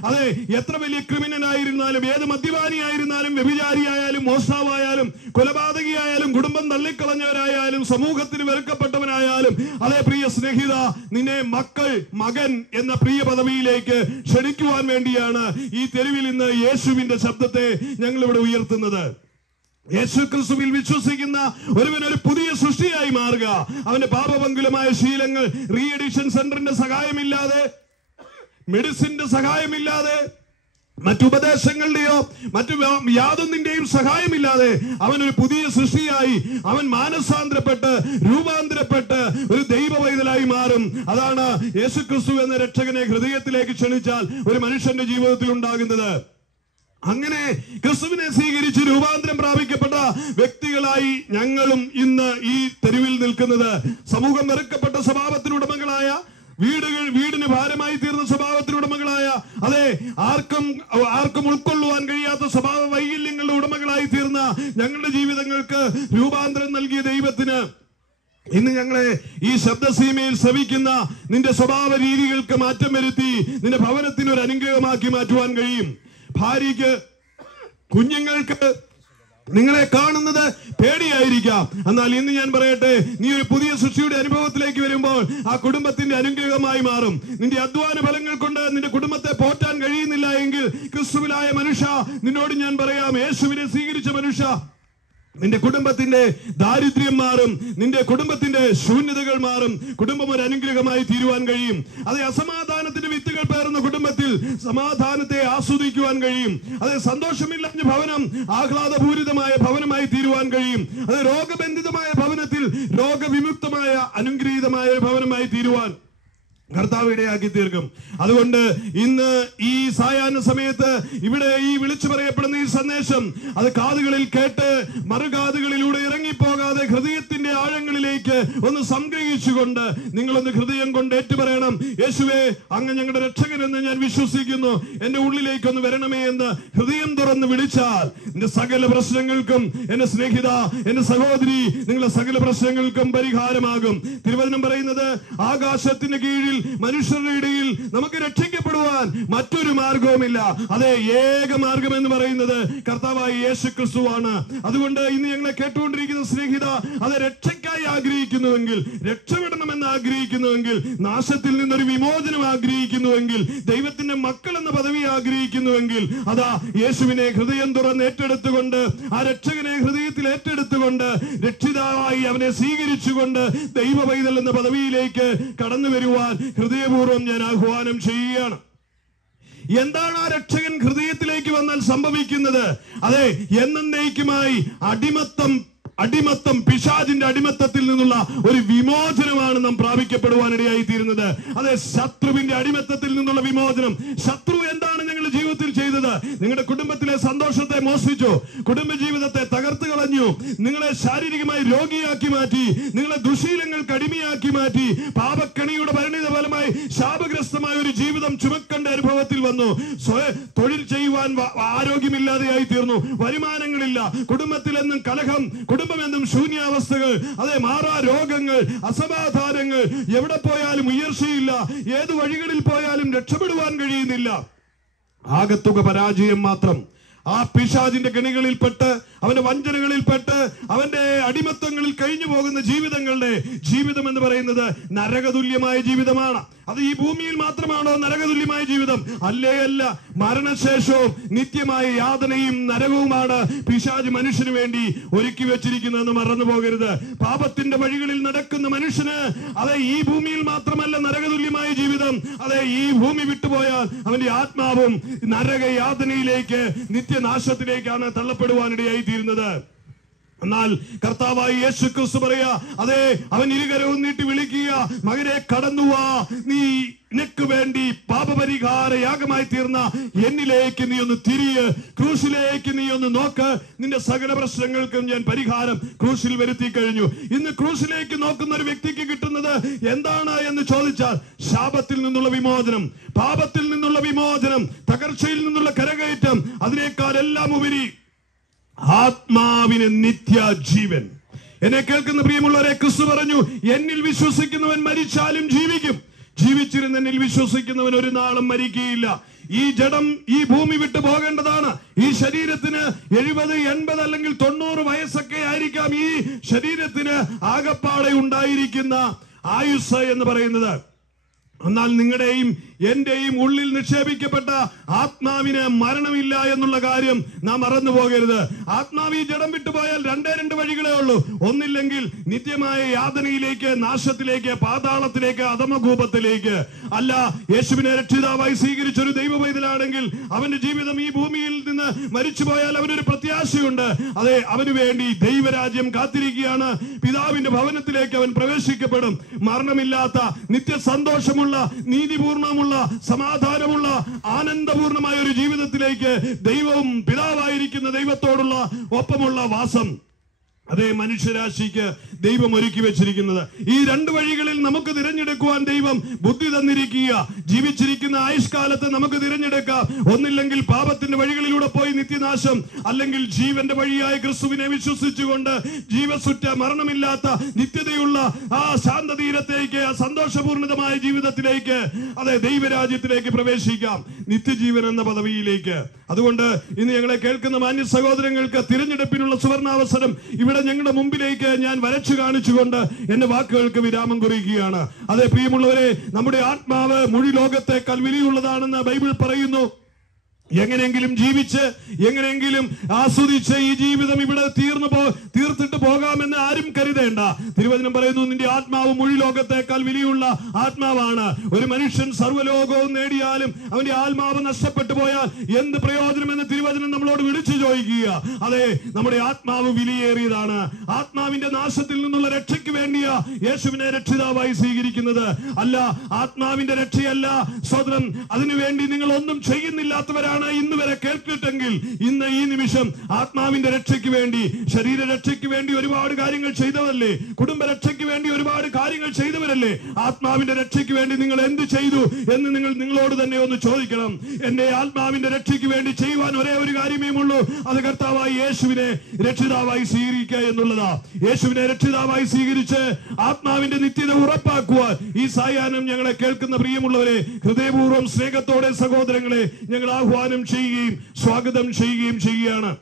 അതെ, എത്ര വലിയ ക്രിമിനൽ ആയിരുന്നാലും, ഏത് മദ്യപാനിയായിരുന്നാലും, വ്യഭിചാരിയായാലും, മോഷ്ടാവായാലും, കൊലപാതകിയായാലും, കുടുംബം തള്ളിക്കളഞ്ഞവരായാലും, സമൂഹത്തിന് വെറുക്കപ്പെട്ടവനായാലും, അതെ പ്രിയ സ്നേഹിത, നിന്നെ മക്കൾ, മകൻ എന്ന പ്രിയ പദവിയിലേക്ക് ക്ഷണിക്കുവാൻ വേണ്ടിയാണ് ഈ തെരുവിൽ ഇന്ന് യേശുവിന്റെ ശബ്ദത്തെ ഞങ്ങൾ ഇവിടെ ഉയർത്തുന്നത്. യേശു ക്രിസ്തുവിൽ വിശ്വസിക്കുന്ന ഒരുവൻ ഒരു പുതിയ സൃഷ്ടിയായി മാറുക. അവന്റെ പാപപങ്കുലമായ ശീലങ്ങൾ റീ എഡിഷൻ സെന്ററിന്റെ സഹായമില്ലാതെ, മെഡിസിന്റെ സഹായമില്ലാതെ, മറ്റുപദേശങ്ങളുടെയോ മറ്റു യാതൊന്നിന്റെയും സഹായമില്ലാതെ അവനൊരു പുതിയ സൃഷ്ടിയായി അവൻ മാനസാന്തരപ്പെട്ട് രൂപാന്തരപ്പെട്ട് ഒരു ദൈവ പൈതലായി മാറും. അതാണ് യേശുക്രിസ്തു എന്ന രക്ഷകനെ ഹൃദയത്തിലേക്ക് ക്ഷണിച്ചാൽ ഒരു മനുഷ്യന്റെ ജീവിതത്തിൽ ഉണ്ടാകുന്നത്. അങ്ങനെ ക്രിസ്തുവിനെ സ്വീകരിച്ച് രൂപാന്തരം പ്രാപിക്കപ്പെട്ട വ്യക്തികളായി ഞങ്ങളും ഇന്ന് ഈ തെരുവിൽ നിൽക്കുന്നത്. സമൂഹം വെറുക്കപ്പെട്ട സ്വഭാവത്തിനുടമകളായ, വീടിന് ഭാരമായി തീർന്ന സ്വഭാവത്തിനുടമകളായ, അതെ, ആർക്കും ഉൾക്കൊള്ളുവാൻ കഴിയാത്ത സ്വഭാവ വൈകല്യങ്ങളുടെ ഉടമകളായി തീർന്ന ഞങ്ങളുടെ ജീവിതങ്ങൾക്ക് രൂപാന്തരം നൽകിയ ദൈവത്തിന് ഇന്ന് ഞങ്ങളെ ഈ ശബ്ദസീമയിൽ ശ്രവിക്കുന്ന നിന്റെ സ്വഭാവ രീതികൾക്ക് മാറ്റം വരുത്തി നിന്റെ ഭവനത്തിന് ഒരു അനുഗ്രഹമാക്കി മാറ്റുവാൻ കഴിയും. ഭാര്യയ്ക്ക്, കുഞ്ഞുങ്ങൾക്ക് നിങ്ങളെ കാണുന്നത് പേടിയായിരിക്കാം. എന്നാൽ ഇന്ന് ഞാൻ പറയട്ടെ, നീ ഒരു പുതിയ സൃഷ്ടിയുടെ അനുഭവത്തിലേക്ക് വരുമ്പോൾ ആ കുടുംബത്തിന്റെ അനുഗ്രഹമായി മാറും. നിന്റെ അധ്വാന ഫലങ്ങൾ കൊണ്ട് നിന്റെ കുടുംബത്തെ പോറ്റാൻ കഴിയുന്നില്ല എങ്കിൽ ക്രിസ്തുവിലായ മനുഷ്യ, നിന്നോട് ഞാൻ പറയാം, യേശുവിനെ സ്വീകരിച്ച മനുഷ്യ, നിന്റെ കുടുംബത്തിന്റെ ദാരിദ്ര്യം മാറും, നിന്റെ കുടുംബത്തിന്റെ ശൂന്യതകൾ മാറും, കുടുംബം ഒരു അനുഗ്രഹമായി തീരുവാൻ കഴിയും. അത് അസമാധാനത്തിന്റെ വിത്തുകൾ പേറുന്ന കുടുംബത്തിൽ സമാധാനത്തെ ആസ്വദിക്കുവാൻ കഴിയും. അത് സന്തോഷമില്ലാഞ്ഞ ഭവനം ആഹ്ലാദപൂരിതമായ ഭവനമായി തീരുവാൻ കഴിയും. അത് രോഗബന്ധിതമായ ഭവനത്തിൽ രോഗവിമുക്തമായ അനുഗ്രഹീതമായ ഭവനമായി തീരുവാൻ കർത്താവ് ഇടയാക്കി തീർക്കും. അതുകൊണ്ട് ഇന്ന് ഈ സായാഹ്ന സമയത്ത് ഇവിടെ ഈ വിളിച്ചു പറയപ്പെടുന്ന ഈ സന്ദേശം അത് കാതുകളിൽ കേട്ട് മറുകാതുകളിലൂടെ ഇറങ്ങിപ്പോകാതെ ഹൃദയത്തിന്റെ ആഴങ്ങളിലേക്ക് ഒന്ന് സംഗ്രഹിച്ചുകൊണ്ട് നിങ്ങളൊന്ന് ഹൃദയം കൊണ്ട് ഏറ്റുപറയണം, യേശുവേ, അങ്ങ് ഞങ്ങളുടെ രക്ഷകനെന്ന് ഞാൻ വിശ്വസിക്കുന്നു, എന്റെ ഉള്ളിലേക്കൊന്ന് വരണമേ എന്ന് ഹൃദയം തുറന്ന് വിളിച്ചാൽ എന്റെ സകല പ്രശ്നങ്ങൾക്കും, എന്റെ സ്നേഹിത, എന്റെ സഹോദരി, നിങ്ങളുടെ സകല പ്രശ്നങ്ങൾക്കും പരിഹാരമാകും. തിരുവചനം പറയുന്നത് ആകാശത്തിന് കീഴിൽ മനുഷ്യരുടെ ഇടയിൽ നമുക്ക് രക്ഷിക്കപ്പെടുവാൻ മറ്റൊരു മാർഗവുമില്ല. അതെ, ഏക മാർഗം എന്ന് പറയുന്നത് കർത്താവായ യേശു ക്രിസ്തുവാണ്. അതുകൊണ്ട് ഇന്ന് ഞങ്ങളെ കേട്ടുകൊണ്ടിരിക്കുന്ന സ്നേഹിത, അത് രക്ഷയ്ക്കായി ആഗ്രഹിക്കുന്നുവെങ്കിൽ, രക്ഷപ്പെടണമെന്ന് ആഗ്രഹിക്കുന്നുവെങ്കിൽ, നാശത്തിൽ നിന്നൊരു വിമോചനം ആഗ്രഹിക്കുന്നുവെങ്കിൽ, ദൈവത്തിന്റെ മക്കൾ എന്ന പദവി ആഗ്രഹിക്കുന്നുവെങ്കിൽ, അതാ യേശുവിനെ ഹൃദയം തുറന്ന് ഏറ്റെടുത്തുകൊണ്ട്, ആ രക്ഷകനെ ഹൃദയത്തിൽ ഏറ്റെടുത്തുകൊണ്ട്, രക്ഷിതാവായി അവനെ സ്വീകരിച്ചുകൊണ്ട് ദൈവ പൈതൽ എന്ന പദവിയിലേക്ക് കടന്നു വരുവാൻ ഹൃദയപൂർവ്വം ഞാൻ ആഹ്വാനം ചെയ്യുകയാണ്. എന്താണ് ആ രക്ഷകൻ ഹൃദയത്തിലേക്ക് വന്നാൽ സംഭവിക്കുന്നത്? അതെ, എന്നേക്കുമായി അടിമത്തം പിശാചിന്റെ അടിമത്തത്തിൽ നിന്നുള്ള ഒരു വിമോചനമാണ് നാം പ്രാപിക്കപ്പെടുവാനിടയായി തീരുന്നത്. അതെ, ശത്രുവിന്റെ അടിമത്തത്തിൽ നിന്നുള്ള വിമോചനം. ശത്രു എന്താണ് നിങ്ങളുടെ ജീവിതത്തിൽ ചെയ്തത്? നിങ്ങളുടെ കുടുംബത്തിലെ സന്തോഷത്തെ മോഷ്ടിച്ചു, കുടുംബജീവിതത്തെ തകർത്ത് കളഞ്ഞു, നിങ്ങളെ ശാരീരികമായി രോഗിയാക്കി മാറ്റി, നിങ്ങളെ ദുശീലങ്ങൾക്ക് അടിമയാക്കി മാറ്റി, പാപക്കണിയുടെ പരിണിത ഫലമായി ശാപഗ്രസ്തമായ ഒരു ജീവിതം ചുമക്കേണ്ട അനുഭവത്തിൽ വന്നു. തൊഴിൽ ചെയ്യുവാൻ ആരോഗ്യമില്ലാതെയായി തീർന്നു, വരുമാനങ്ങളില്ല, കുടുംബത്തിലെന്നും കലഹം, കുടുംബമെന്നും ശൂന്യാവസ്ഥകൾ, അതെ, മാറാ രോഗങ്ങൾ, അസമാധാനങ്ങൾ, എവിടെ പോയാലും ഉയർച്ചയില്ല, ഏത് വഴികളിൽ പോയാലും രക്ഷപ്പെടുവാൻ കഴിയുന്നില്ല. ആകത്തുക പരാജയം മാത്രം. ആ പിശാചിന്റെ കെണികളിൽപ്പെട്ട്, അവന്റെ വഞ്ചനകളിൽപ്പെട്ട്, അവന്റെ അടിമത്തങ്ങളിൽ കഴിഞ്ഞു പോകുന്ന ജീവിതം എന്ന് പറയുന്നത് നരകതുല്യമായ ജീവിതമാണ്. അത് ഈ ഭൂമിയിൽ മാത്രമാണോ നരകതുല്യമായ ജീവിതം? അല്ല. മരണശേഷവും നിത്യമായ യാതനയും നരകവുമാണ് പിശാച് മനുഷ്യന് വേണ്ടി ഒരുക്കി വെച്ചിരിക്കുന്നതെന്ന് മറന്നു പോകരുത്. പാപത്തിന്റെ വഴികളിൽ നടക്കുന്ന മനുഷ്യന് അതെ ഈ ഭൂമിയിൽ മാത്രമല്ല നരകതുല്യമായ ജീവിതം, അതെ ഈ ഭൂമി വിട്ടുപോയാൽ അവന്റെ ആത്മാവും നരകയാതനയിലേക്ക്, നിത്യനാശത്തിലേക്കാണ് തള്ളപ്പെടുവാനിടയായി തീരുന്നത്. എന്നാൽ കർത്താവായ യേശു ക്രിസ്തു പറയാ, അതെ, അവൻ ഇരുകരവും നീട്ടി വിളിക്കുക, മകനെ കടന്നുവാ, നീ നിനക്ക് വേണ്ടി പാപപരിഹാര യാഗമായി തീർന്ന എന്നിലേക്ക് നീ ഒന്ന് തിരിയ്, ക്രൂശിലേക്ക് നീ ഒന്ന് നോക്ക്, നിന്റെ സകല പ്രശ്നങ്ങൾക്കും ഞാൻ പരിഹാരം ക്രൂശിൽ വരുത്തി കഴിഞ്ഞു. ഇന്ന് ക്രൂശിലേക്ക് നോക്കുന്ന ഒരു വ്യക്തിക്ക് കിട്ടുന്നത് എന്താണ് എന്ന് ചോദിച്ചാൽ, ശാപത്തിൽ നിന്നുള്ള വിമോചനം, പാപത്തിൽ നിന്നുള്ള വിമോചനം, തകർച്ചയിൽ നിന്നുള്ള കരകയറ്റം, അതിനേക്കാൾ എല്ലാം ഉപരി ആത്മാവിന് നിത്യജീവൻ. എന്നെ കേൾക്കുന്ന പ്രിയമുള്ളവരെ, ക്രിസ്തു പറഞ്ഞു, എന്നിൽ വിശ്വസിക്കുന്നവൻ മരിച്ചാലും ജീവിക്കും, ജീവിച്ചിരുന്ന എന്നിൽ വിശ്വസിക്കുന്നവൻ ഒരു നാളും മരിക്കുകയില്ല. ഈ ജഡം ഈ ഭൂമി വിട്ടു പോകേണ്ടതാണ്. ഈ ശരീരത്തിന് 70, 80 അല്ലെങ്കിൽ 90 വയസ്സൊക്കെ ആയിരിക്കാം ഈ ശരീരത്തിന് ആകപ്പാടെ ഉണ്ടായിരിക്കുന്ന ആയുസ് എന്ന് പറയുന്നത്. എന്നാൽ നിങ്ങളുടെയും എന്റെയും ഉള്ളിൽ നിക്ഷേപിക്കപ്പെട്ട ആത്മാവിന് മരണമില്ല എന്നുള്ള കാര്യം നാം മറന്നു പോകരുത്. ആത്മാവ് ഈ ജഡം വിട്ടുപോയാൽ രണ്ട് വഴികളേ ഉള്ളൂ. ഒന്നില്ലെങ്കിൽ നിത്യമായ യാതനയിലേക്ക്, നാശത്തിലേക്ക്, പാതാളത്തിലേക്ക്, അധമകൂപത്തിലേക്ക്. അല്ല, യേശുവിനെ രക്ഷിതാവായി സ്വീകരിച്ചൊരു ദൈവ പൈതലാണെങ്കിൽ അവന്റെ ജീവിതം ഈ ഭൂമിയിൽ നിന്ന് മരിച്ചുപോയാൽ അവനൊരു പ്രത്യാശയുണ്ട്. അതെ, അവന് വേണ്ടി ദൈവരാജ്യം കാത്തിരിക്കുകയാണ്. പിതാവിന്റെ ഭവനത്തിലേക്ക് അവൻ പ്രവേശിക്കപ്പെടും. മരണമില്ലാത്ത, നിത്യസന്തോഷമുള്ള, നീതിപൂർണമുള്ള, സമാധാനമുള്ള, ആനന്ദപൂർണമായ ഒരു ജീവിതത്തിലേക്ക് ദൈവവും പിതാവായിരിക്കുന്ന ദൈവത്തോടുള്ള ഒപ്പമുള്ള വാസം, അതേ മനുഷ്യരാശിക്ക് ദൈവം ഒരുക്കി വെച്ചിരിക്കുന്നത്. ഈ രണ്ട് വഴികളിൽ നമുക്ക് തിരഞ്ഞെടുക്കുവാൻ ദൈവം ബുദ്ധി തന്നിരിക്കുക. ജീവിച്ചിരിക്കുന്ന ആയുഷ്കാലത്ത് നമുക്ക് തിരഞ്ഞെടുക്കാം. ഒന്നില്ലെങ്കിൽ പാപത്തിന്റെ വഴികളിലൂടെ പോയി നിത്യനാശം, അല്ലെങ്കിൽ ജീവന്റെ വഴിയായ ക്രിസ്തുവിനെ വിശ്വസിച്ചുകൊണ്ട് ജീവസുറ്റ, മരണമില്ലാത്ത, നിത്യതയുള്ള ആ ശാന്തതീരത്തേക്ക്, ആ സന്തോഷപൂർണിതമായ ജീവിതത്തിലേക്ക്, അതെ ദൈവരാജ്യത്തിലേക്ക് പ്രവേശിക്കാം, നിത്യജീവൻ എന്ന പദവിയിലേക്ക്. അതുകൊണ്ട് ഇന്ന് ഞങ്ങളെ കേൾക്കുന്ന മാന്യ സഹോദരങ്ങൾക്ക് തിരഞ്ഞെടുപ്പിനുള്ള സുവർണാവസരം ഇവിടെ ഞങ്ങളുടെ മുമ്പിലേക്ക് ഞാൻ വരച്ചു കാണിച്ചുകൊണ്ട് എന്റെ വാക്കുകൾക്ക് വിരാമം കുറിക്കുകയാണ്. അതെ പ്രിയമുള്ളവരെ, നമ്മുടെ ആത്മാവ് മുഴു ലോകത്തെക്കാൾ വിലയുള്ളതാണെന്ന് ബൈബിൾ പറയുന്നു. എങ്ങനെയെങ്കിലും ജീവിച്ച് എങ്ങനെയെങ്കിലും ആസ്വദിച്ച് ഈ ജീവിതം ഇവിടെ തീർത്തിട്ട് പോകാമെന്ന് ആരും കരുതേണ്ട. തിരുവചനം പറയുന്നു, നിന്റെ ആത്മാവ് മുഴു ലോകത്തേക്കാൾ വിലയുള്ള ആത്മാവാണ്. ഒരു മനുഷ്യൻ സർവ്വലോകവും നേടിയാലും അവന്റെ ആത്മാവ് നഷ്ടപ്പെട്ടു പോയാൽ എന്ത് പ്രയോജനമെന്ന് തിരുവചനം നമ്മളോട് വിളിച്ചു ചോദിക്കുക. അതെ, നമ്മുടെ ആത്മാവ് വിലയേറിയതാണ്. ആത്മാവിന്റെ നാശത്തിൽ നിന്നുള്ള രക്ഷയ്ക്ക് വേണ്ടിയാ യേശുവിനെ രക്ഷിതാവായി സ്വീകരിക്കുന്നത്. അല്ല, ആത്മാവിന്റെ രക്ഷയല്ല. സ്വതന്ത്രം അതിനുവേണ്ടി നിങ്ങൾ ഒന്നും ചെയ്യുന്നില്ലാത്തവരാണ് ഇന്ന് വരെ കേൾക്കിട്ടെങ്കിൽ, ഇന്ന് ഈ നിമിഷം ആത്മാവിന്റെ രക്ഷയ്ക്ക് വേണ്ടി, ശരീര രക്ഷയ്ക്ക് വേണ്ടി ഒരുപാട് കാര്യങ്ങൾ ചെയ്തവരല്ലേ, കുടുംബ രക്ഷയ്ക്ക് വേണ്ടി ഒരുപാട് കാര്യങ്ങൾ ചെയ്തവരല്ലേ, ആത്മാവിന്റെ രക്ഷയ്ക്ക് വേണ്ടി നിങ്ങൾ എന്ത് ചെയ്തു എന്ന് നിങ്ങളോട് തന്നെ ഒന്ന് ചോദിക്കണം. എന്റെ ആത്മാവിന്റെ രക്ഷയ്ക്ക് വേണ്ടി ചെയ്യുവാൻ ഒരേ ഒരു കാര്യമേ ഉള്ളൂ, അത് കർത്താവായി യേശുവിനെ രക്ഷിതാവായി സ്വീകരിക്കുക എന്നുള്ളതാ. യേശുവിനെ രക്ഷിതാവായി സ്വീകരിച്ച് ആത്മാവിന്റെ നിത്യത ഉറപ്പാക്കുവാൻ ഈ സായാഹ്നം ഞങ്ങളെ കേൾക്കുന്ന പ്രിയമുള്ളവരെ, ഹൃദയപൂർവ്വം സ്നേഹത്തോടെ സഹോദരങ്ങളെ ഞങ്ങൾ ആഹ്വാനം ചെയ്യുകയും സ്വാഗതം ചെയ്യുകയും ചെയ്യുകയാണ്.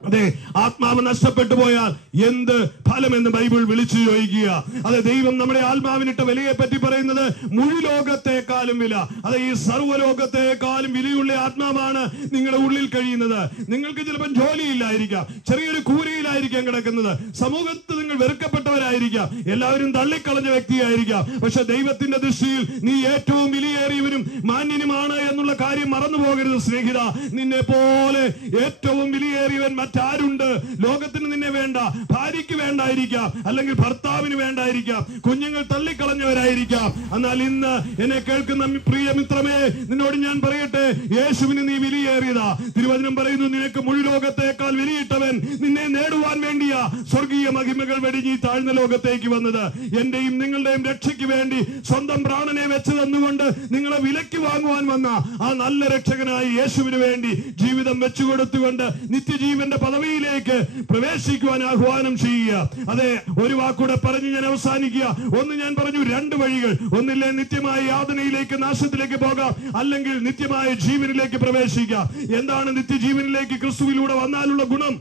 അതെ, ആത്മാവ് നഷ്ടപ്പെട്ടു പോയാൽ എന്ത് ഫലമെന്ന് ബൈബിൾ വിളിച്ചു ചോദിക്കുക. അതെ, ദൈവം നമ്മുടെ ആത്മാവിനിട്ട വിലയെ പറ്റി പറയുന്നത് മുഴു ലോകത്തെക്കാളും വില. അതെ, ഈ സർവ്വലോകത്തെക്കാളും വിലയുള്ള ആത്മാവാണ് നിങ്ങളുടെ ഉള്ളിൽ കഴിയുന്നത്. നിങ്ങൾക്ക് ചിലപ്പോൾ ജോലിയില്ലായിരിക്കാം, ചെറിയൊരു കൂരയിലായിരിക്കാം കിടക്കുന്നത്, സമൂഹത്ത് നിങ്ങൾ വെറുക്കപ്പെട്ടവരായിരിക്കാം, എല്ലാവരും തള്ളിക്കളഞ്ഞ വ്യക്തിയായിരിക്കാം. പക്ഷെ ദൈവത്തിന്റെ ദൃഷ്ടിയിൽ നീ ഏറ്റവും വിലയേറിയവനും മാന്യനുമാണ് എന്നുള്ള കാര്യം മറന്നു പോകരുത് സ്നേഹിത. നിന്നെ പോലെ ഏറ്റവും വിലയേറിയവൻ മറ്റാരുണ്ട്? ലോകത്തിന് നിന്നെ വേണ്ട, ഭാര്യയ്ക്ക് വേണ്ടായിരിക്കാം, അല്ലെങ്കിൽ ഭർത്താവിന് വേണ്ടായിരിക്കാം, കുഞ്ഞുങ്ങൾ തള്ളിക്കളഞ്ഞവരായിരിക്കാം. എന്നാൽ ഇന്ന് എന്നെ കേൾക്കുന്ന പ്രിയ മിത്രമേ, നിന്നോട് ഞാൻ പറയട്ടെ, യേശുവിന് നീ വിലയേറിയതാ. തിരുവചനം പറയുന്നു, നിനക്ക് മുഴു ലോകത്തേക്കാൾ വിലയിട്ടവൻ നിന്നെ നേടുവാൻ വേണ്ടിയാ സ്വർഗീയ മഹിമകൾ വെടിഞ്ഞ് താഴ്ന്ന ലോകത്തേക്ക് വന്നത്. എന്റെയും നിങ്ങളുടെയും രക്ഷയ്ക്ക് വേണ്ടി സ്വന്തം പ്രാണനെ വെച്ച് തന്നുകൊണ്ട് നിങ്ങളെ വിലയ്ക്ക് വാങ്ങുവാൻ വന്ന ആ നല്ല രക്ഷകനായി യേശുവിന് വേണ്ടി ജീവിതം വെച്ചുകൊടുത്തുകൊണ്ട് നിത്യജീവന്റെ പദവിയിലേക്ക് പ്രവേശിക്കുവാൻ ആഹ്വാനം ചെയ്യുക. അതെ, ഒരു വാക്കൂടെ പറഞ്ഞ് ഞാൻ അവസാനിക്കുക. ഒന്ന് ഞാൻ പറഞ്ഞു, രണ്ട് വഴികൾ. ഒന്നില്ലേ നിത്യമായ യാതനയിലേക്ക്, നാശത്തിലേക്ക് പോകാം, അല്ലെങ്കിൽ നിത്യമായ ജീവനിലേക്ക് പ്രവേശിക്കാം. എന്താണ് നിത്യജീവനിലേക്ക് ക്രിസ്തുവിലൂടെ വന്നാലുള്ള ഗുണം?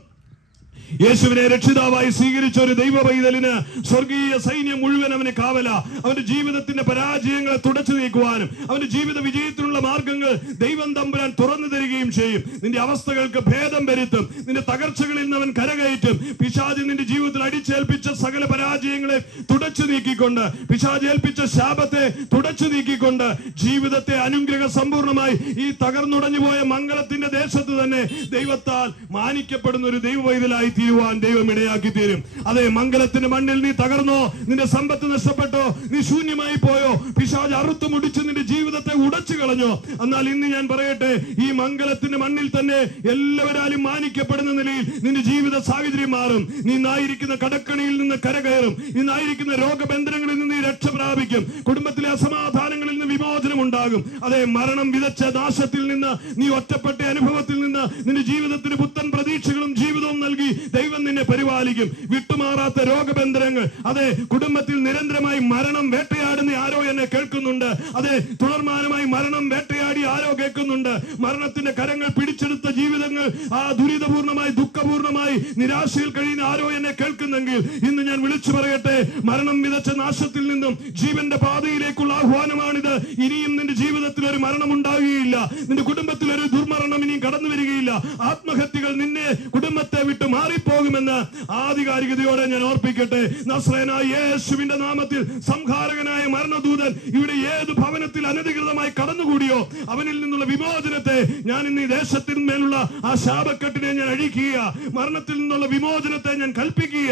യേശുവിനെ രക്ഷിതാവായി സ്വീകരിച്ച ഒരു ദൈവ പൈതലിന് സ്വർഗീയ സൈന്യം മുഴുവൻ അവന് കാവല. അവന്റെ ജീവിതത്തിന്റെ പരാജയങ്ങളെ തുടച്ചു നീക്കുവാനും അവന്റെ ജീവിത വിജയത്തിനുള്ള മാർഗങ്ങൾ ദൈവം തമ്പുരാൻ തുറന്നു തരികയും ചെയ്യും. നിന്റെ അവസ്ഥകൾക്ക് ഭേദം വരുത്തും. നിന്റെ തകർച്ചകളിൽ നിന്ന് അവൻ കരകയറ്റും. പിശാച് നിന്റെ ജീവിതത്തിൽ അടിച്ചേൽപ്പിച്ച സകല പരാജയങ്ങളെ തുടച്ചു നീക്കിക്കൊണ്ട്, പിശാച് ഏൽപ്പിച്ച ശാപത്തെ തുടച്ചു നീക്കിക്കൊണ്ട് ജീവിതത്തെ അനുഗ്രഹ സമ്പൂർണമായി ഈ തകർന്നുടഞ്ഞു പോയ മംഗളത്തിന്റെ ദേശത്ത് തന്നെ ദൈവത്താൽ മാനിക്കപ്പെടുന്ന ഒരു ദൈവ പൈതലായി തീരുവാൻ ദൈവം ഇടയാക്കി തീരും. അതെ, മംഗലത്തിന്റെ മണ്ണിൽ നീ തകർന്നോ, നിന്റെ സമ്പത്ത് നഷ്ടപ്പെട്ടോ, നീ ശൂന്യമായി പോയോ, പിശാച് അറുത്തു മുടിച്ച് നിന്റെ ജീവിതത്തെ ഉടച്ചു കളഞ്ഞോ, എന്നാൽ ഇന്ന് ഞാൻ പറയട്ടെ, ഈ മംഗലത്തിന്റെ മണ്ണിൽ തന്നെ എല്ലാവരാലും മാനിക്കപ്പെടുന്ന നിലയിൽ നിന്റെ ജീവിത സാഹചര്യം മാറും. നീ ഇന്നായിരിക്കുന്ന കടക്കണിയിൽ നിന്ന് കരകയറും. ഇന്നായിരിക്കുന്ന രോഗബന്ധനങ്ങളിൽ നിന്ന് നീ രക്ഷ പ്രാപിക്കും. കുടുംബത്തിലെ അസമാധാനങ്ങളിൽ നിന്ന് വിമോചനം ഉണ്ടാകും. അതെ, മരണം വിതച്ച നാശത്തിൽ നിന്ന്, നീ ഒറ്റപ്പെട്ട അനുഭവത്തിൽ നിന്ന് നിന്റെ ജീവിതത്തിന് പുത്തൻ പ്രതീക്ഷകളും ജീവിതവും നൽകി ദൈവം നിന്നെ പരിപാലിക്കും. വിട്ടുമാറാത്ത രോഗബന്ധനങ്ങൾ, അതെ, കുടുംബത്തിൽ നിരന്തരമായി മരണം വേട്ടയാടുന്ന ആരോ എന്നെ കേൾക്കുന്നുണ്ട്. അതെ, തുടർമാനമായി മരണം വേട്ടയാടി ആരോ കേൾക്കുന്നുണ്ട്. മരണത്തിന്റെ കരങ്ങൾ പിടിച്ചെടുത്ത ജീവിതങ്ങൾ ആ ദുരിതപൂർണമായി, ദുഃഖപൂർണമായി, നിരാശയിൽ കഴിയുന്ന ആരോ എന്നെ കേൾക്കുന്നെങ്കിൽ ഇന്ന് ഞാൻ വിളിച്ചു പറയട്ടെ, മരണം വിതച്ച നാശത്തിൽ നിന്നും ജീവന്റെ പാതയിലേക്കുള്ള ആഹ്വാനമാണിത്. ഇനിയും നിന്റെ ജീവിതത്തിൽ ഒരു മരണം ഉണ്ടാകുകയില്ല. നിന്റെ കുടുംബത്തിൽ ഒരു ദുർമരണം ഇനിയും കടന്നു വരികയില്ല. ആത്മഹത്യകൾ നിന്നെ, കുടുംബത്തെ വിട്ട് മാറിപ്പോകുമെന്ന് ആധികാരികതയോടെ ഞാൻ ഓർപ്പിക്കട്ടെ. നസ്രയനായ യേശുവിന്റെ നാമത്തിൽ സംഹാരകനായ മരണദൂതൻ ഇവിടെ ഏത് ഭവനത്തിൽ അനധികൃതമായി കടന്നുകൂടിയോ അവനിൽ നിന്നുള്ള വിമോചനത്തെ ഞാൻ ഇന്ന് ഈ ദേശത്തിന്മേലുള്ള ആ ശാപക്കെട്ടിനെ ഞാൻ അഴിക്കുക. മരണത്തിൽ നിന്നുള്ള വിമോചനത്തെ ഞാൻ കൽപ്പിക്കുക.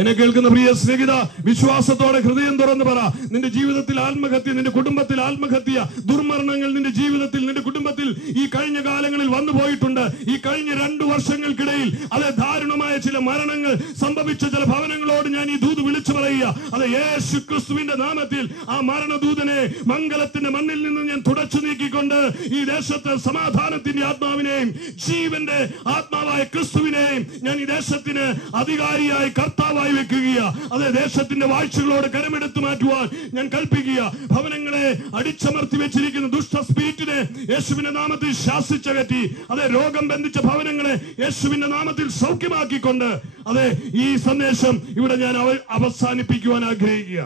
എന്നെ കേൾക്കുന്ന പ്രിയ സ്നേഹിത, വിശ്വാസത്തോടെ ഹൃദയം തുറന്ന് പറ, നിന്റെ ജീവിതത്തിൽ ആത്മഹത്യ, നിന്റെ കുടുംബത്തിൽ ആത്മഹത്യ, ദുർമരണങ്ങൾ നിന്റെ ജീവിതത്തിൽ, നിന്റെ കുടുംബത്തിൽ ഈ കഴിഞ്ഞ കാലങ്ങളിൽ വന്നു പോയിട്ടുണ്ട്. ഈ കഴിഞ്ഞ 2 വർഷങ്ങൾക്കിടയിൽ അത് ദാരുണമായ ചില മരണങ്ങൾ സംഭവിച്ച ചില ഭവനങ്ങളോട് ഞാൻ ഈ ദൂത് വിളിച്ചു പറയുക. അത് യേശു ക്രിസ്തുവിന്റെ നാമത്തിൽ ആ മരണദൂതനെ മംഗലത്തിന്റെ മണ്ണിൽ നിന്ന് ഞാൻ തുടച്ചു നീക്കിക്കൊണ്ട് ഈ ദേശത്ത് സമാധാനത്തിന്റെ ആത്മാവിനെയും ജീവന്റെ ആത്മാവായ ക്രിസ്തുവിനെയും ഞാൻ ഈ ദേശത്തിന് അധികാരിയായി, കർത്താവായി വെക്കുക. അതേ, ദേശത്തിന്റെ വാഴ്ചകളോട് കരമെടുത്തു മാറ്റുവാൻ ഞാൻ കൽപ്പിക്കുക. ഭവനങ്ങളെ അടിച്ചമർത്തി വെച്ചിരിക്കുന്ന ദുഷ്ട സ്പിരിറ്റിനെ യേശുവിന്റെ നാമത്തിൽ ശാസിച്ചകറ്റി, അതെ, രോഗം ബന്ധിച്ച ഭവനങ്ങളെ യേശുവിന്റെ നാമത്തിൽ സൗഖ്യമാക്കിക്കൊണ്ട്, അതെ, ഈ സന്ദേശം ഇവിടെ ഞാൻ അവസാനിപ്പിക്കുവാൻ ആഗ്രഹിക്കുക.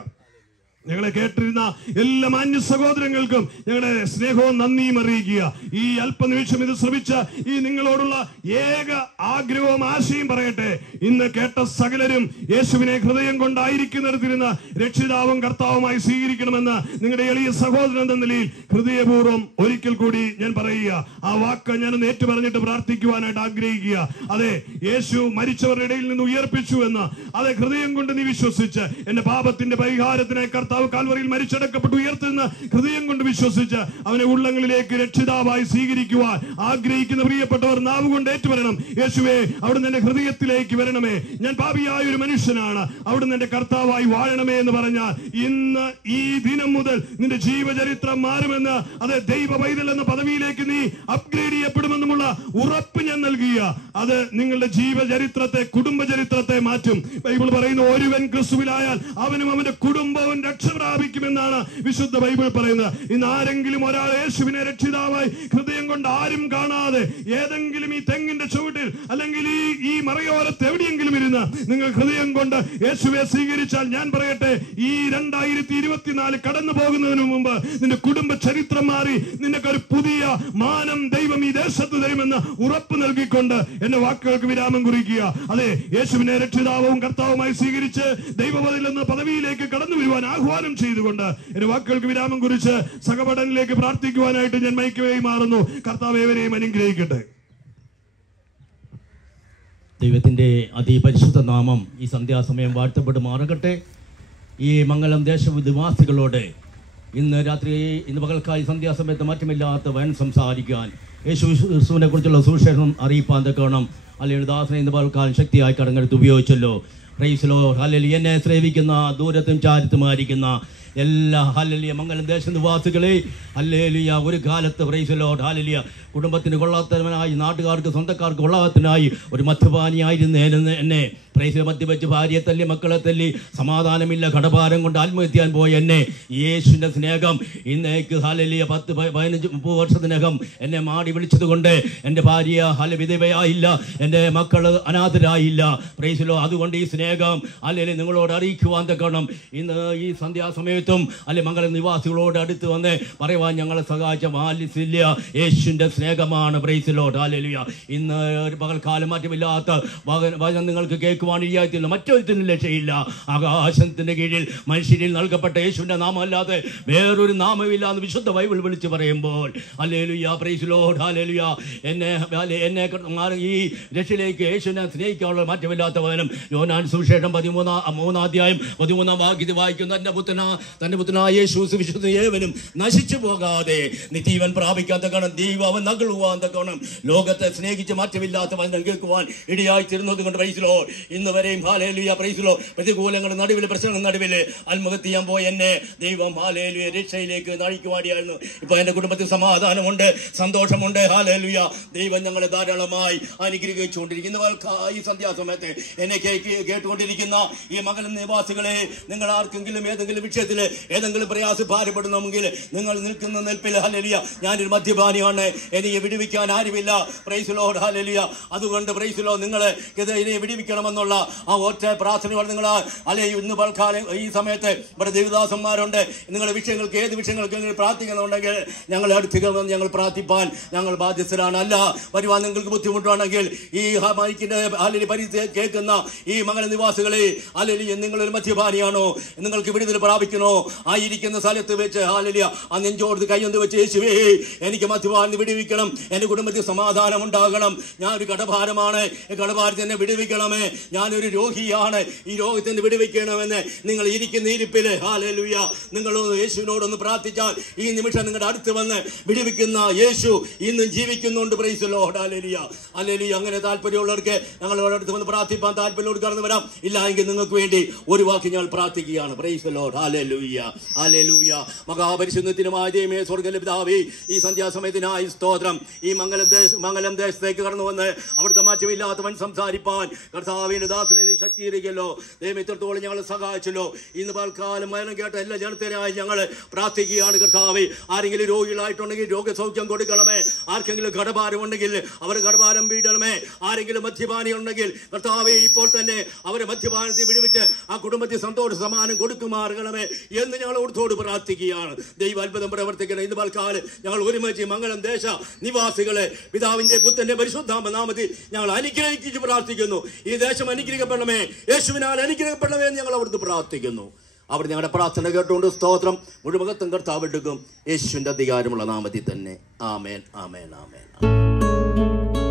ഞങ്ങളെ കേട്ടിരുന്ന എല്ലാ മാന്യ സഹോദരങ്ങൾക്കും ഞങ്ങളുടെ സ്നേഹവും നന്ദിയും അറിയിക്കുക. ഈ അല്പനിമിഷം ഇത് ശ്രമിച്ച ഈ നിങ്ങളോടുള്ള ഏക ആഗ്രഹവും ആശയും പറയട്ടെ, ഇന്ന് കേട്ട സകലരും യേശുവിനെ ഹൃദയം കൊണ്ടായിരിക്കുന്നിടത്തിരുന്ന രക്ഷിതാവും കർത്താവുമായി സ്വീകരിക്കണമെന്ന് നിങ്ങളുടെ എളിയ സഹോദരൻ എന്ന നിലയിൽ ഹൃദയപൂർവ്വം ഒരിക്കൽ കൂടി ഞാൻ പറയുക. ആ വാക്ക് ഞാനൊന്ന് ഏറ്റുപറഞ്ഞിട്ട് പ്രാർത്ഥിക്കുവാനായിട്ട് ആഗ്രഹിക്കുക. അതെ, യേശു മരിച്ചവരുടെ ഇടയിൽ നിന്ന് ഉയർപ്പിച്ചു എന്ന് അതെ ഹൃദയം കൊണ്ട് നീ വിശ്വസിച്ച്, എന്റെ പാപത്തിന്റെ പരിഹാരത്തിനായി കർത്താവ് കാൽവറിയിൽ മരിച്ചടക്കപ്പെട്ട് ഉയർത്തുന്ന ഹൃദയം കൊണ്ട് വിശ്വസിച്ച് അവനെ ഉള്ളങ്ങളിലേക്ക് രക്ഷിതാവായി സ്വീകരിക്കുവാൻ ആഗ്രഹിക്കുന്ന പ്രിയപ്പെട്ടവർ നാവ് കൊണ്ട് ഏറ്റുപറയണം. യേശുവേ, അവിടുന്ന് എന്റെ ഹൃദയത്തിലേക്ക് വരണമേ, ഞാൻ പാപിയായ ഒരു മനുഷ്യനാണ്, അവിടുന്ന് എന്റെ കർത്താവായി വാഴണമേ എന്ന് പറഞ്ഞാൽ ഇന്ന് ഈ ദിനം മുതൽ നിന്റെ ജീവചരിത്രം മാറുമെന്ന്, അതെ ദൈവ പൈതൽ എന്ന പദവിയിലേക്ക് നീ അപ്ഗ്രേഡ് ചെയ്യപ്പെടുമെന്നുമുള്ള ഉറപ്പ് ഞാൻ നൽകിയ അത് നിങ്ങളുടെ ജീവചരിത്രത്തെ, കുടുംബചരിത്രത്തെ മാറ്റും. ബൈബിൾ പറയുന്നു, ഒരുവൻ ക്രിസ്തുവിലായാൽ അവനും അവന്റെ കുടുംബവും രക്ഷ പ്രാപിക്കുമെന്നാണ് വിശുദ്ധ ബൈബിൾ പറയുന്നത്. ഇന്ന് ആരെങ്കിലും ഒരാൾ യേശുവിനെ രക്ഷിതാവായി ഹൃദയം കൊണ്ട് ആരും കാണാതെ ഏതെങ്കിലും ഈ തെങ്ങിന്റെ ചുവട്ടിൽ അല്ലെങ്കിൽ ഈ മറയോരത്ത് എവിടെയെങ്കിലും ഇരുന്ന് നിങ്ങൾ ഹൃദയം കൊണ്ട് യേശുവെ സ്വീകരിച്ചാൽ ഞാൻ പറയട്ടെ, ഈ 2024 കടന്നു പോകുന്നതിന് മുമ്പ് നിന്റെ കുടുംബ ചരിത്രം മാറി നിനക്കൊരു പുതിയ മാനം ദൈവം ഈ ദേശത്ത് തരുമെന്ന് ഉറപ്പ് നൽകിക്കൊണ്ട് എന്റെ വാക്കുകൾക്ക് വിരാമം കുറിക്കുക. അതെ, യേശുവിനെ രക്ഷിതാവും കർത്താവുമായി സ്വീകരിച്ച് ദൈവപദവിയിൽ നിന്ന് പദവിയിലേക്ക് കടന്നു വരുവാൻ ആഹ്വാനം ചെയ്തുകൊണ്ട് എന്റെ വാക്കുകൾക്ക് വിരാമം കുറിച്ച് സഹപഠനിലേക്ക് പ്രാർത്ഥിക്കുവാനായിട്ട് ഞാൻ മൈക്കുവേയി മാറുന്നു. കർത്താവ് ഏവരെയും അനുഗ്രഹിക്കട്ടെ. ദൈവത്തിന്റെ അതിപരിശുദ്ധ നാമം ഈ സന്ധ്യാസമയം വാഴ്ത്തപ്പെട്ട് മാറട്ടെ. ഈ മംഗലം ദേശനിവാസികളോട് ഇന്ന് പകൽക്കായി സന്ധ്യാസമയത്ത് മാറ്റമില്ലാത്ത വൻ സംസാരിക്കാൻ, യേശുവിനെ കുറിച്ചുള്ള സുവിശേഷം അറിയിപ്പാൻ തക്കണം അല്ലെങ്കിൽ ദാസനെ ഇന്ന് പകൽക്കാലം ശക്തിയായി കടങ്ങെടുത്ത് ഉപയോഗിച്ചല്ലോ. Praise Lord. ഹല്ലേലൂയ. എന്നെ സേവിക്കുന്ന ദൂരത്തും ചാരത്തുമായിരിക്കുന്ന എല്ലാ ഹല്ലേലൂയ മംഗലം ദേശനിവാസികളെ ഹല്ലേലൂയ, ഒരു കാലത്ത് പ്രൈസ് ലോർഡ് ഹല്ലേലൂയ കുടുംബത്തിന് കൊള്ളാത്തവനായി, നാട്ടുകാർക്ക് സ്വന്തക്കാർക്ക് കൊള്ളാത്തവനായി ഒരു മദ്യപാനിയായിരുന്നു എന്നെ പ്രൈസ് മദ്യവെച്ച് ഭാര്യയെ തല്ലി, മക്കളെ തല്ലി, സമാധാനമില്ല, കടഭാരം കൊണ്ട് ആത്മഹത്യാൻ പോയ എന്നെ യേശുവിന്റെ സ്നേഹം ഇന്നേക്ക് ഹല്ലേലൂയ 10-15-30 വർഷത്തിനകം എന്നെ മാടി വിളിച്ചത് കൊണ്ട് എൻ്റെ ഭാര്യ വിധവയായില്ല, എൻ്റെ മക്കള് അനാഥരായില്ല. പ്രൈസിലോ. അതുകൊണ്ട് ഈ സ്നേഹം അല്ലെങ്കിൽ നിങ്ങളോട് അറിയിക്കുവാൻ തക്കണം ഇന്ന് ഈ സന്ധ്യാസമയത്തും അല്ലെ മംഗലം നിവാസികളോട് അടുത്ത് വന്ന് പറയുവാൻ ഞങ്ങളെ സഹായിച്ച വാല്യസില്ല യേശുവിന്റെ സ്നേഹമാണ്. പ്രൈസിലോട്ട്. ഹല്ലേലൂയ. ഇന്ന് ഒരു പകൽക്കാലം മാറ്റമില്ലാത്ത വചനം നിങ്ങൾക്ക് കേൾക്കുവാൻ ഇരിയാത്തില്ല, മറ്റൊരുത്തിനും രക്ഷയില്ല. ആകാശത്തിന്റെ കീഴിൽ മനുഷ്യരിൽ നൽകപ്പെട്ട യേശുവിന്റെ നാമം അല്ലാതെ വേറൊരു നാമമില്ല എന്ന് വിശുദ്ധ ബൈബിൾ വിളിച്ച് പറയുമ്പോൾ ഹല്ലേലൂയ. പ്രൈസിലോട്ട്. ഹല്ലേലൂയ. എന്നെ ഈ രക്ഷയിലേക്ക് യേശുവിനെ സ്നേഹിക്കാനുള്ള മാറ്റമില്ലാത്ത വചനം യോഹന്നാൻ സുവിശേഷം 13-ാം അധ്യായം 13-ാം വാക്യത്തിൽ വായിക്കുന്നു, തന്റെ പുത്രനായ യേശു വിശുദ്ധ ഏവനും നശിച്ചു പോകാതെ നിത്യജീവൻ പ്രാപിക്കാൻ തക്കണം, ദൈവം നകളുവാൻ തക്കണം ലോകത്തെ സ്നേഹിച്ച് മാറ്റമില്ലാത്ത വചനം കേൾക്കുവാൻ ഇടയായി തീർന്നത് കൊണ്ട് പ്രൈസിലോ ഇന്ന് വരെയും ഹല്ലേലൂയ പ്രൈസിലോ പ്രതികൂലങ്ങളുടെ നടുവിൽ, പ്രശ്നങ്ങളുടെ നടുവിൽ ആത്മഹത്യ ചെയ്യാൻ പോയ എന്നെ ദൈവം ഹല്ലേലൂയ രക്ഷയിലേക്ക് നയിക്കുവാടിയായിരുന്നു. ഇപ്പൊ എന്റെ കുടുംബത്തിൽ സമാധാനമുണ്ട്, സന്തോഷമുണ്ട്. ഹല്ലേലൂയ. ദൈവം ഞങ്ങളെ ധാരാളമായി അനുഗ്രഹിച്ചുകൊണ്ടിരിക്കുന്ന ഈ സന്ധ്യാസമയത്ത് എന്നെ കേട്ടുകൊണ്ടിരിക്കുന്ന ഈ മംഗലം നിവാസികളെ, നിങ്ങൾ ആർക്കെങ്കിലും ഏതെങ്കിലും വിഷയത്തിൽ ഏതെങ്കിലും പ്രയാസം ഭാരപ്പെടുന്നെങ്കിൽ നിങ്ങൾ നിൽക്കുന്ന നിൽപ്പിൽ ഹല്ലേലൂയ ഞാനൊരു മദ്യപാനിയാണ്, എനിക്ക് വിടുവിക്കാൻ ആരുമില്ല. Praise Lord. ഹല്ലേലൂയ. അതുകൊണ്ട് പ്രൈസ് ലോർഡ് നിങ്ങളെ ഇതിനെ വിടുവിക്കണമെന്നുള്ള ആ ഒറ്റ പ്രാർത്ഥനയോടെ നിങ്ങൾ അല്ലെ ഇന്ന് പൽക്കാലം ഈ സമയത്ത് ഇവിടെ ദേവദാസന്മാരുണ്ട്. നിങ്ങളുടെ വിഷയങ്ങൾക്ക് ഏത് വിഷയങ്ങൾക്ക് പ്രാർത്ഥിക്കുന്നുണ്ടെങ്കിൽ ഞങ്ങളെ അടുത്തേക്ക് വന്ന് ഞങ്ങൾ പ്രാർത്ഥിപ്പാൻ ഞങ്ങൾ ബാധ്യസ്ഥരാണ്. അല്ല വരുവാൻ നിങ്ങൾക്ക് ബുദ്ധിമുട്ടാണെങ്കിൽ ഈ മൈക്കിന്റെ അല്ലെങ്കിൽ പരിധി കേൾക്കുന്ന ഈ മംഗല നിവാസികളെ അല്ലെങ്കിൽ നിങ്ങളൊരു മദ്യപാനിയാണോ, നിങ്ങൾക്ക് വിടുതൽ പ്രാപിക്കണോ, ആയിരിക്കുന്ന സ്ഥലത്ത് വെച്ച് ഹല്ലേലൂയ ആ നെഞ്ചോട് കൈയൊന്ന് വെച്ച് യേശുവേ എനിക്ക് മദ്യപാനി വിടുവിക്കണം, എന്റെ കുടുംബത്തിൽ സമാധാനം ഉണ്ടാകണം, ഞാനൊരു കടഭാരമാണ്, കടഭാരത്തിൽ എന്നെ വിടുവിക്കണമേ, ഞാനൊരു രോഗിയാണ്, ഈ രോഗത്തിന് വിടുവിക്കണമെന്ന് നിങ്ങൾ ഇരിക്കുന്ന ഇരിപ്പില് ഹല്ലേലൂയ നിങ്ങളൊന്ന് യേശുവിനോടൊന്ന് പ്രാർത്ഥിച്ചാൽ ഈ നിമിഷം നിങ്ങളുടെ അടുത്ത് വന്ന് വിടുവിക്കുന്ന യേശു ഇന്നും ജീവിക്കുന്നുണ്ട്. Praise Lord. ഹല്ലേലൂയ. ഹല്ലേലൂയ. അങ്ങനെ താല്പര്യമുള്ളവർക്ക് ഞങ്ങളോട് അടുത്ത് വന്ന് പ്രാർത്ഥിപ്പാൻ താല്പര്യമുള്ളവർ കടന്നു വരാം. ഇല്ല എങ്കിൽ നിങ്ങൾക്ക് വേണ്ടി ഒരു വാക്ക് ഞങ്ങൾ പ്രാർത്ഥിക്കുകയാണ്. Praise Lord. ഹല്ലേലൂയ. ഹല്ലേലൂയ. മഹാപരിശുദ്ധത്തിനുമായ ദൈവമേ, സ്വർഗ്ഗത്തിലെ പിതാവേ, ഈ സന്ധ്യാസമയത്തിനായി സ്തോത്രം. ഈ മംഗലം ദേശത്തേക്ക് കടന്നു വന്ന് അവിടുത്തെ മാറ്റമില്ലാത്തവൻ സംസാരിപ്പാൻ കർത്താവിന്റെ ദാസനെ ശക്തീകരിക്കല്ലോ. ദൈവം ഇത്രത്തോളം ഞങ്ങളെ സഹായിച്ചല്ലോ. ഇന്ന് പൽക്കാലം മരണം കേട്ട എല്ലാ ജനത്തിനായി ഞങ്ങൾ പ്രാർത്ഥിക്കുകയാണ് കർത്താവേ. ആരെങ്കിലും രോഗികളായിട്ടുണ്ടെങ്കിൽ രോഗസൗഖ്യം കൊടുക്കണമേ. ആർക്കെങ്കിലും കടഭാരമുണ്ടെങ്കിൽ അവർ കടഭാരം വീഴണമേ. ആരെങ്കിലും മദ്യപാനി ഉണ്ടെങ്കിൽ കർത്താവേ ഇപ്പോൾ തന്നെ അവരെ മദ്യപാനത്തെ വിടുവിച്ച് ആ കുടുംബത്തിൽ സന്തോഷ സമാനം കൊടുക്കുമാറണമേ എന്ന് ഞങ്ങൾ അവിടുത്തോട് പ്രാർത്ഥിക്കുകയാണ്. ദൈവ അത്ഭുതം പ്രവർത്തിക്കണം. ഇന്ന് പൽക്കാലം ഞങ്ങൾ ഒരുമിച്ച് മംഗലം ദേശ നിവാസികളെ പിതാവിന്റെ പുത്രന്റെ പരിശുദ്ധാമ നാമത്തിൽ ഞങ്ങൾ അനുഗ്രഹിച്ച് പ്രാർത്ഥിക്കുന്നു. ഈ ദേശം അനുഗ്രഹിക്കപ്പെടണമേ, യേശുവിനാൽ അനുഗ്രഹിക്കപ്പെടണമേ എന്ന് ഞങ്ങൾ അവിടുന്ന് പ്രാർത്ഥിക്കുന്നു. അവർ ഞങ്ങളുടെ പ്രാർത്ഥന കേട്ടുകൊണ്ട് സ്തോത്രം മുഴുവൻ കർത്താവ് എടുക്കും. യേശുവിന്റെ അധികാരമുള്ള നാമത്തിൽ തന്നെ. ആമേൻ, ആമേൻ, ആമേൻ.